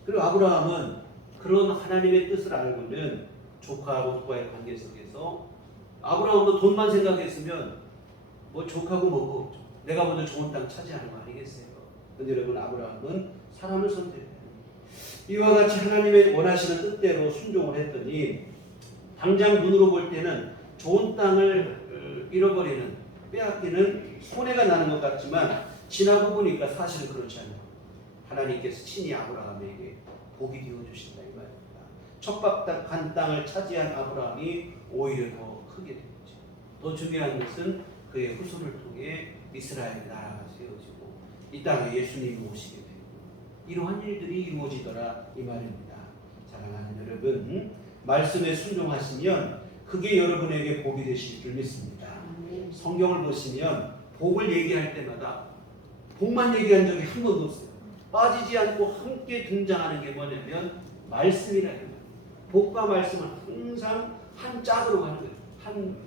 그리고 아브라함은 그런 하나님의 뜻을 알고는 조카하고의 관계 속에서 아브라함도 돈만 생각했으면 뭐 조카고 뭐고 내가 먼저 좋은 땅 차지하는 거 아니겠어요? 그런데 여러분 아브라함은 사람을 선택해요. 이와 같이 하나님의 원하시는 뜻대로 순종을 했더니 당장 눈으로 볼 때는 좋은 땅을 잃어버리는 빼앗기는 손해가 나는 것 같지만 지나고 보니까 사실은 그렇지 않아요. 하나님께서 친히 아브라함에게 복이 되어주신다 이 말입니다. 척박한 땅을 차지한 아브라함이 오히려 더 크게 되었죠. 더 중요한 것은 그의 후손을 통해 이스라엘 나라가 세워지고 이 땅에 예수님이 오시게 되고 이러한 일들이 이루어지더라 이 말입니다. 사랑하는 여러분 말씀에 순종하시면 그게 여러분에게 복이 되실 줄 믿습니다. 성경을 보시면 복을 얘기할 때마다 복만 얘기한 적이 한 번도 없어요. 빠지지 않고 함께 등장하는 게 뭐냐면 말씀이라는 거예요. 복과 말씀은 항상 한 짝으로 가는 거예요.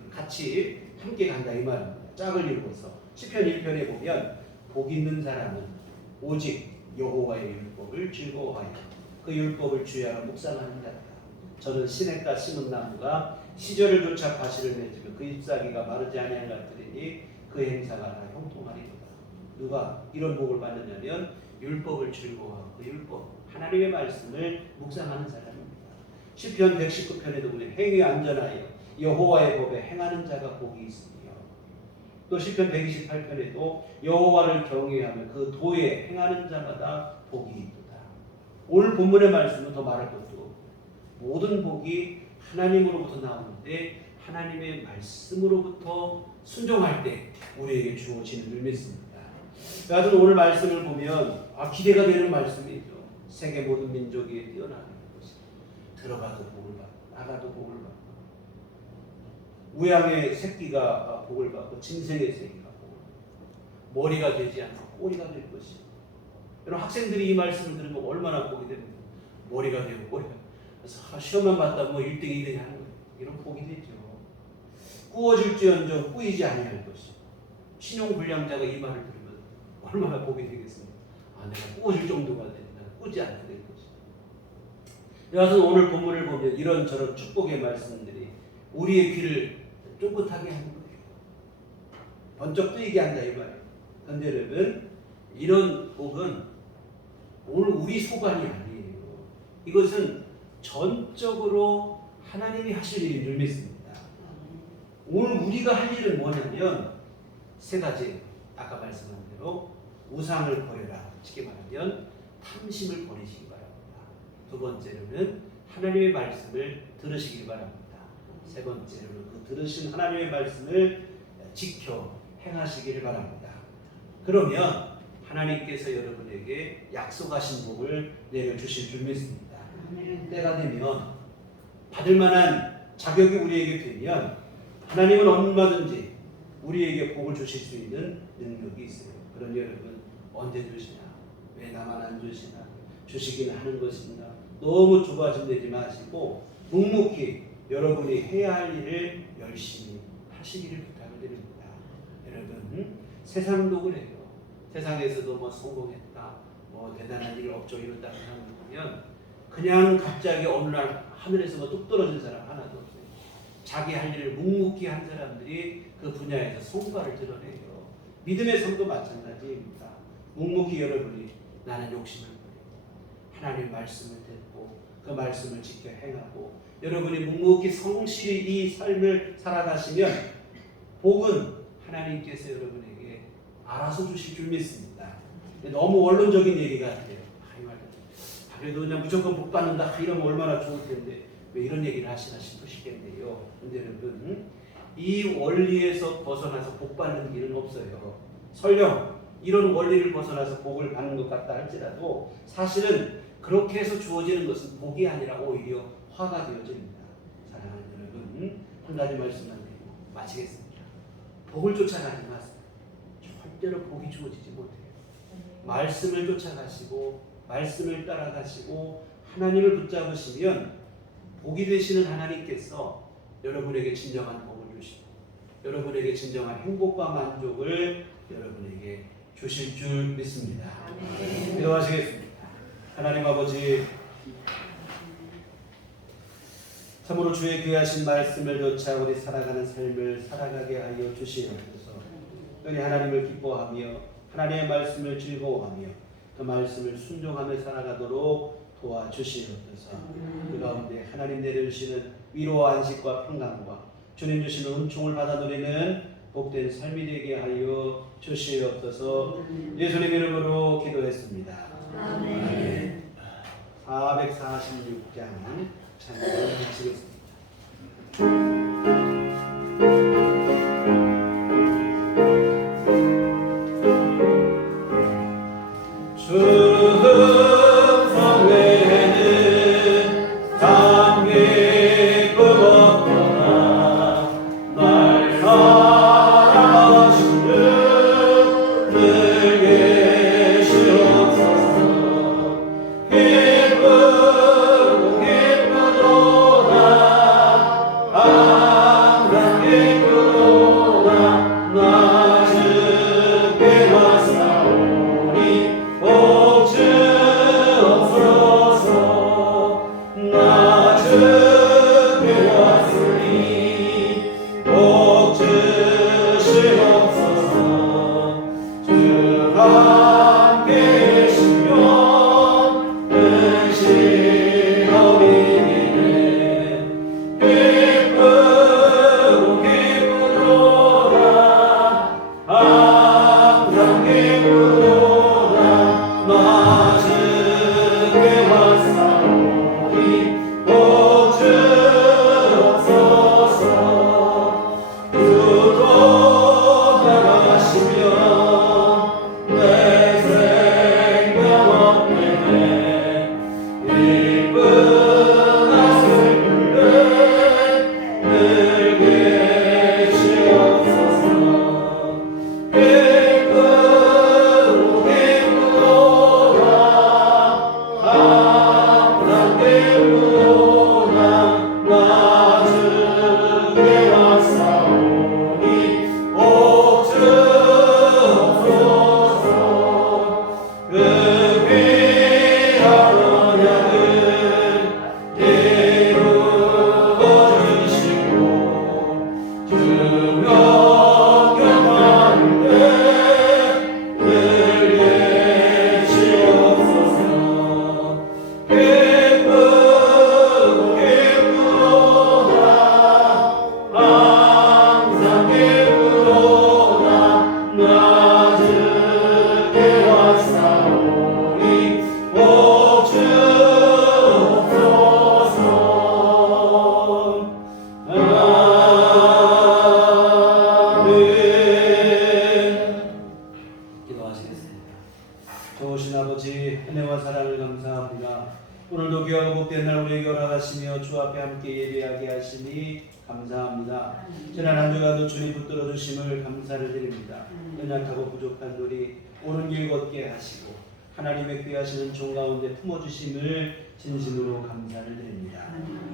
같이 함께 간다 이 말입니다. 짝을 이루어서 시편 1편에 보면 복 있는 사람은 오직 여호와의 율법을 즐거워하여 그 율법을 주야로 묵상하는 자다. 저는 시냇가 심은 나무가 시절을 쫓아 과실을 맺으며 그 잎사귀가 마르지 아니한 것들이니 그 행사가 다 형통하리로다. 누가 이런 복을 받느냐면 율법을 즐거워하고 그 율법 하나님의 말씀을 묵상하는 사람입니다. 시편 119편에도 보면 행위 안전하여 여호와의 법에 행하는 자가 복이 있으며 또 시편 128편에도 여호와를 경외하며 그 도에 행하는 자마다 복이 있도다. 오늘 본문의 말씀은 더 말할 것도 없고 모든 복이 하나님으로부터 나오는데 하나님의 말씀으로부터 순종할 때 우리에게 주어지는 줄 믿습니다. 여하튼 오늘 말씀을 보면 기대가 되는 말씀이죠. 세계 모든 민족이 뛰어나는 것이 들어가도 복을 받고 나가도 복을 받고 우양의 새끼가 복을 받고 짐승의 새끼가 복을 받고 머리가 되지 않고 꼬리가 될 것이. 여러분 학생들이 이 말씀을 들으면 얼마나 복이 됩니까? 머리가 되고 꼬리가. 그래서 시험만 봤다 뭐 1등 2등 하는 거예요. 이런 복이 되죠. 꾸어질지언정 꾸이지 아니할 것이. 신용불량자가 이 말을 들으면 얼마나 복이 되겠습니까? 내가 꾸어질 정도가 된다. 꾸지 않게 될 것이. 여하튼 오늘 본문을 보면 이런저런 축복의 말씀들이 우리의 귀를 쫑긋하게 하는 거예요. 번쩍 뜨이게 한다 이 말이에요. 그런데 여러분 이런 복은 오늘 우리 소관이 아니에요. 이것은 전적으로 하나님이 하실 일인 줄 믿습니다. 오늘 우리가 할 일은 뭐냐면 세 가지 아까 말씀한 대로 우상을 버려라. 쉽게 말하면 탐심을 버리시기 바랍니다. 두 번째로는 하나님의 말씀을 들으시기 바랍니다. 세 번째로는 그 들으신 하나님의 말씀을 지켜 행하시기를 바랍니다. 그러면 하나님께서 여러분에게 약속하신 복을 내려주실 줄 믿습니다. 때가 되면 받을 만한 자격이 우리에게 되면 하나님은 얼마든지 우리에게 복을 주실 수 있는 능력이 있어요. 그러니 여러분 언제 주시나? 왜 나만 안 주시나? 주시긴 하는 것입니다. 너무 조바심 내지 마시고 묵묵히 여러분이 해야 할 일을 열심히 하시기를 부탁을 드립니다. 여러분 세상도 그래요. 세상에서도 뭐 성공했다, 뭐 대단한 일을 업적 이뤘다는 사람을 보면 그냥 갑자기 어느 날 하늘에서 뭐 뚝 떨어진 사람 하나도 없어요. 자기 할 일을 묵묵히 한 사람들이 그 분야에서 성과를 드러내요. 믿음의 삶도 마찬가지입니다. 묵묵히 여러분이 나는 욕심을 버리고 하나님의 말씀을 듣고 그 말씀을 지켜 행하고 여러분이 묵묵히 성실히 이 삶을 살아가시면 복은 하나님께서 여러분에게 알아서 주실 줄 믿습니다. 너무 원론적인 얘기 같아요. 그래도 그냥 무조건 복 받는다 이러면 얼마나 좋을 텐데 왜 이런 얘기를 하시나 싶으시겠네요. 근데 여러분 이 원리에서 벗어나서 복 받는 길은 없어요. 설령 이런 원리를 벗어나서 복을 받는 것 같다 할지라도 사실은 그렇게 해서 주어지는 것은 복이 아니라 오히려 화가 되어집니다. 사랑하는 여러분 한 가지 말씀만 드리고 마치겠습니다. 복을 쫓아가지 마세요. 절대로 복이 주어지지 못해요. 말씀을 쫓아가시고 말씀을 따라가시고 하나님을 붙잡으시면 복이 되시는 하나님께서 여러분에게 진정한 복을 주시고 여러분에게 진정한 행복과 만족을 여러분에게 주실 줄 믿습니다. 기도하시겠습니다. 하나님 아버지 참으로 주의 귀하신 말씀을 쫓아 우리 살아가는 삶을 살아가게 하여 주시옵소서. 은혜 하나님을 기뻐하며 하나님의 말씀을 즐거워하며 그 말씀을 순종하며 살아가도록 도와주시옵소서. 그 가운데 하나님 내려주시는 위로와 안식과 평강과 주님 주시는 은총을 받아 누리는 복된 삶이 되게 하여 주시옵소서. 예수님 이름으로 기도했습니다. 아멘. 446장 찬양하시겠습니다. 성회는 감개 끝없거나 좋으신 아버지, 은혜와 사랑을 감사합니다. 오늘도 귀하고 복된 날 우리에게 허락하시며 주 앞에 함께 예배하게 하시니 감사합니다. 지난 한 주간도 주님 붙들어 주심을 감사를 드립니다. 연약하고 부족한 우리 옳은 길 걷게 하시고 하나님의 귀하시는 종 가운데 품어주심을 진심으로 감사를 드립니다.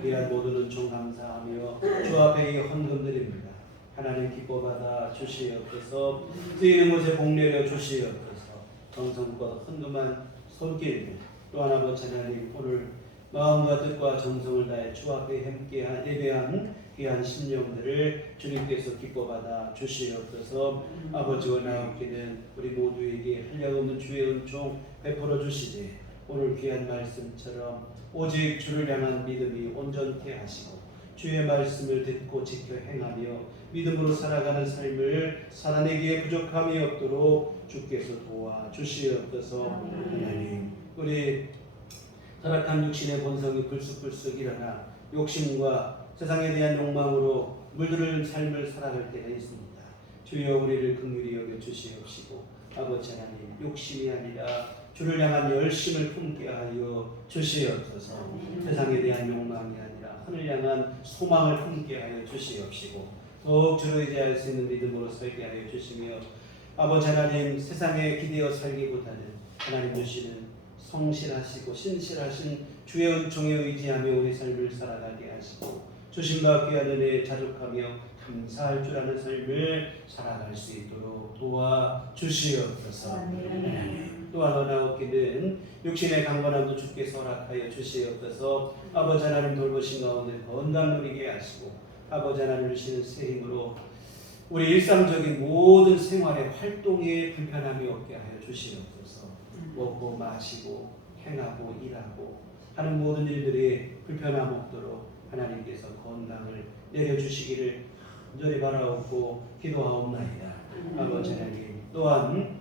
귀한 모든 은총 감사하며 주 앞에 이 헌금 드립니다. 하나님 기뻐받아 주시옵소서. 뜨이는 곳에 복내려 주시옵소서. 정성껏 헌금한 손길 또한 아버지 하나님 오늘 마음과 뜻과 정성을 다해 주 앞에 함께 예배한 귀한 심령들을 주님께서 기뻐받아 주시옵소서. 아버지와 나옵기는 우리 모두에게 한량없는 주의 은총 베풀어 주시되 오늘 귀한 말씀처럼 오직 주를 향한 믿음이 온전케 하시고 주의 말씀을 듣고 지켜 행하며 믿음으로 살아가는 삶을 살아내기에 부족함이 없도록 주께서 도와 주시옵소서. 하나님 우리 타락한 육신의 본성이 불쑥불쑥 일어나 욕심과 세상에 대한 욕망으로 물들을 삶을 살아갈 때가 있습니다. 주여 우리를 긍휼히 여겨 주시옵시고 아버지 하나님 욕심이 아니라 주를 향한 열심을 품게 하여 주시옵소서. 세상에 대한 욕망이 아니라 하늘 향한 소망을 품게 하여 주시옵시고 더욱 주로 의지할 수 있는 믿음으로 살게 하여 주시며 아버지 하나님 세상에 기대어 살기보다는 하나님 주시는 성실하시고 신실하신 주의 은총에 의지하며 우리 삶을 살아가게 하시고 주신 바 귀한 은혜에 자족하며 감사할 줄 아는 삶을 살아갈 수 있도록 도와주시옵소서. 또한 원하옵기는 육신의 강건함도 주께서 허락하여 주시옵소서. 아버지 하나님 돌보신 가운데 건강 누리게 하시고 아버지 하나님 주시는 새 힘으로 우리 일상적인 모든 생활의 활동에 불편함이 없게 하여 주시옵소서. 먹고 마시고 행하고 일하고 하는 모든 일들이 불편함 없도록 하나님께서 건강을 내려주시기를 간절히 바라옵고 기도하옵나이다. 아버지 하나님 또한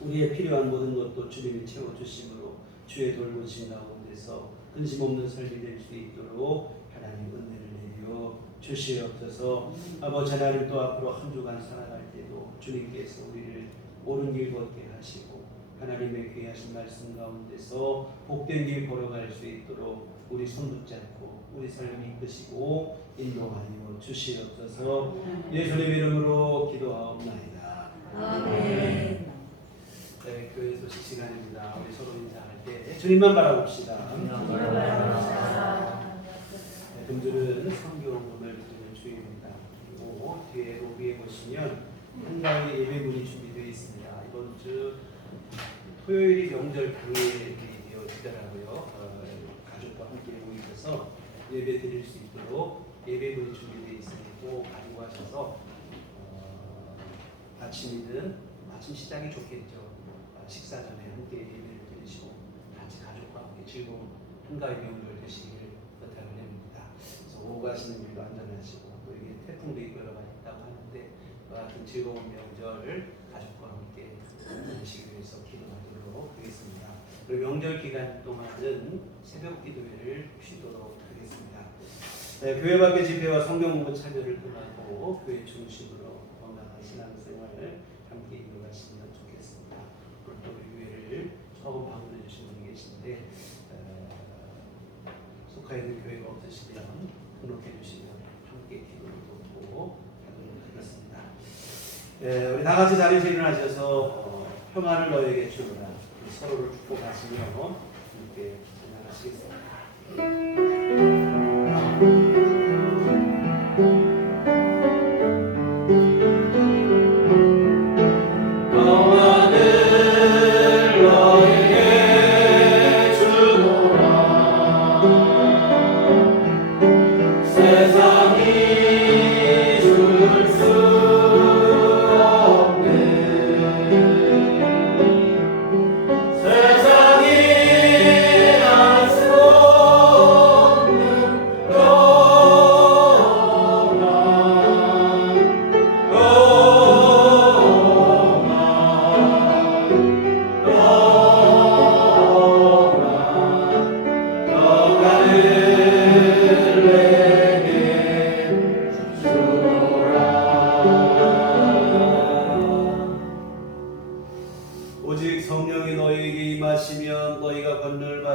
우리의 필요한 모든 것도 주님이 채워주심으로 주의 돌보심 가운데서 근심 없는 삶이 될 수 있도록 하나님 은혜를 내려 주시옵소서. 아버지 하나님 또 앞으로 한 주간 살아갈 때도 주님께서 우리를 옳은 길 걷게 하시고 하나님의 귀하신 말씀 가운데서 복된 길 걸어갈 수 있도록 우리 손 붙잡고 우리 삶을 이끄시고 인도하여 주시옵소서. 예수님 이름으로 기도하옵나이다. 아멘. 네, 교회 소식 시간입니다. 우리 서로 인사할 때 주님만 바라봅시다. 네, 금주는 성경음을 드리는 주일입니다. 그리고 뒤에 로비에 보시면 한가위 예배문이 준비되어 있습니다. 이번 주 토요일이 명절 당일이 되어지더라고요. 가족과 함께 모이셔서 예배 드릴 수 있도록 예배문이 준비되어 있으니 꼭 가지고 하셔서 아침이든 아침 시작이 좋겠죠. 식사 전에 함께 예배를 드리시고 같이 가족과 함께 즐거운 한가위 명절 되시기를 부탁을 드립니다. 그래서 오고 가시는 길도 안전하시고 또 이게 태풍도 있고 여러 가지 있다고 하는데 같은 즐거운 명절 가족과 함께 보내시기 위해서 기도하도록 하겠습니다. 그리고 명절 기간 동안은 새벽 기도회를 쉬도록 하겠습니다. 네, 교회 밖의 집회와 성경 공부 참여를 통하고 교회 중심으로 건강한 신앙생활을 함께 이루어가시면 좋겠습니다. 오늘 또 교회를 처음 방문해 주신 분이 계신데 속해 있는 교회가 없으시면 등록해 주시면 함께 기도를 돕고 하도록 하겠습니다. 우리 다 같이 자리에서 일어나셔서 평안을 너에게 주노라 서로를 축복하시며 함께 찬양하시겠습니다. 세상이 주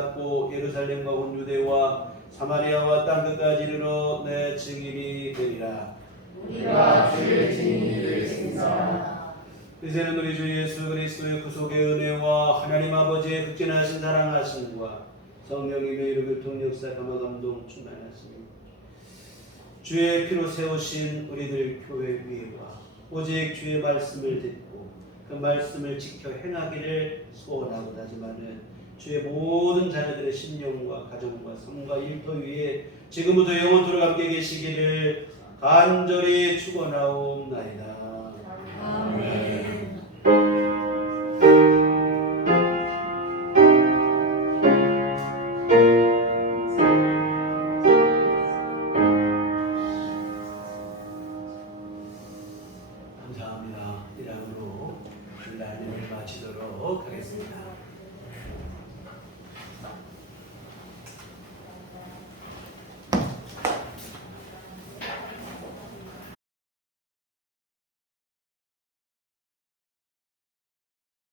받고 예루살렘과 온 유대와 사마리아와 땅끝까지 이르러 내 증인이 되리라. 우리가 주의 증인이 되겠습니다. 이제는 우리 주 예수 그리스도의 구속의 은혜와 하나님 아버지의 극진하신 사랑하심과 성령님의 이름을 통역사 감화 감동 충만하시니 주의 피로 세우신 우리들 교회 위에와 오직 주의 말씀을 듣고 그 말씀을 지켜 행하기를 소원하고 다짐하는 주의 모든 자녀들의 심령과 가정과 삶과 일터 위에 지금부터 영원토록 함께 계시기를 간절히 축원하옵나이다. 아멘.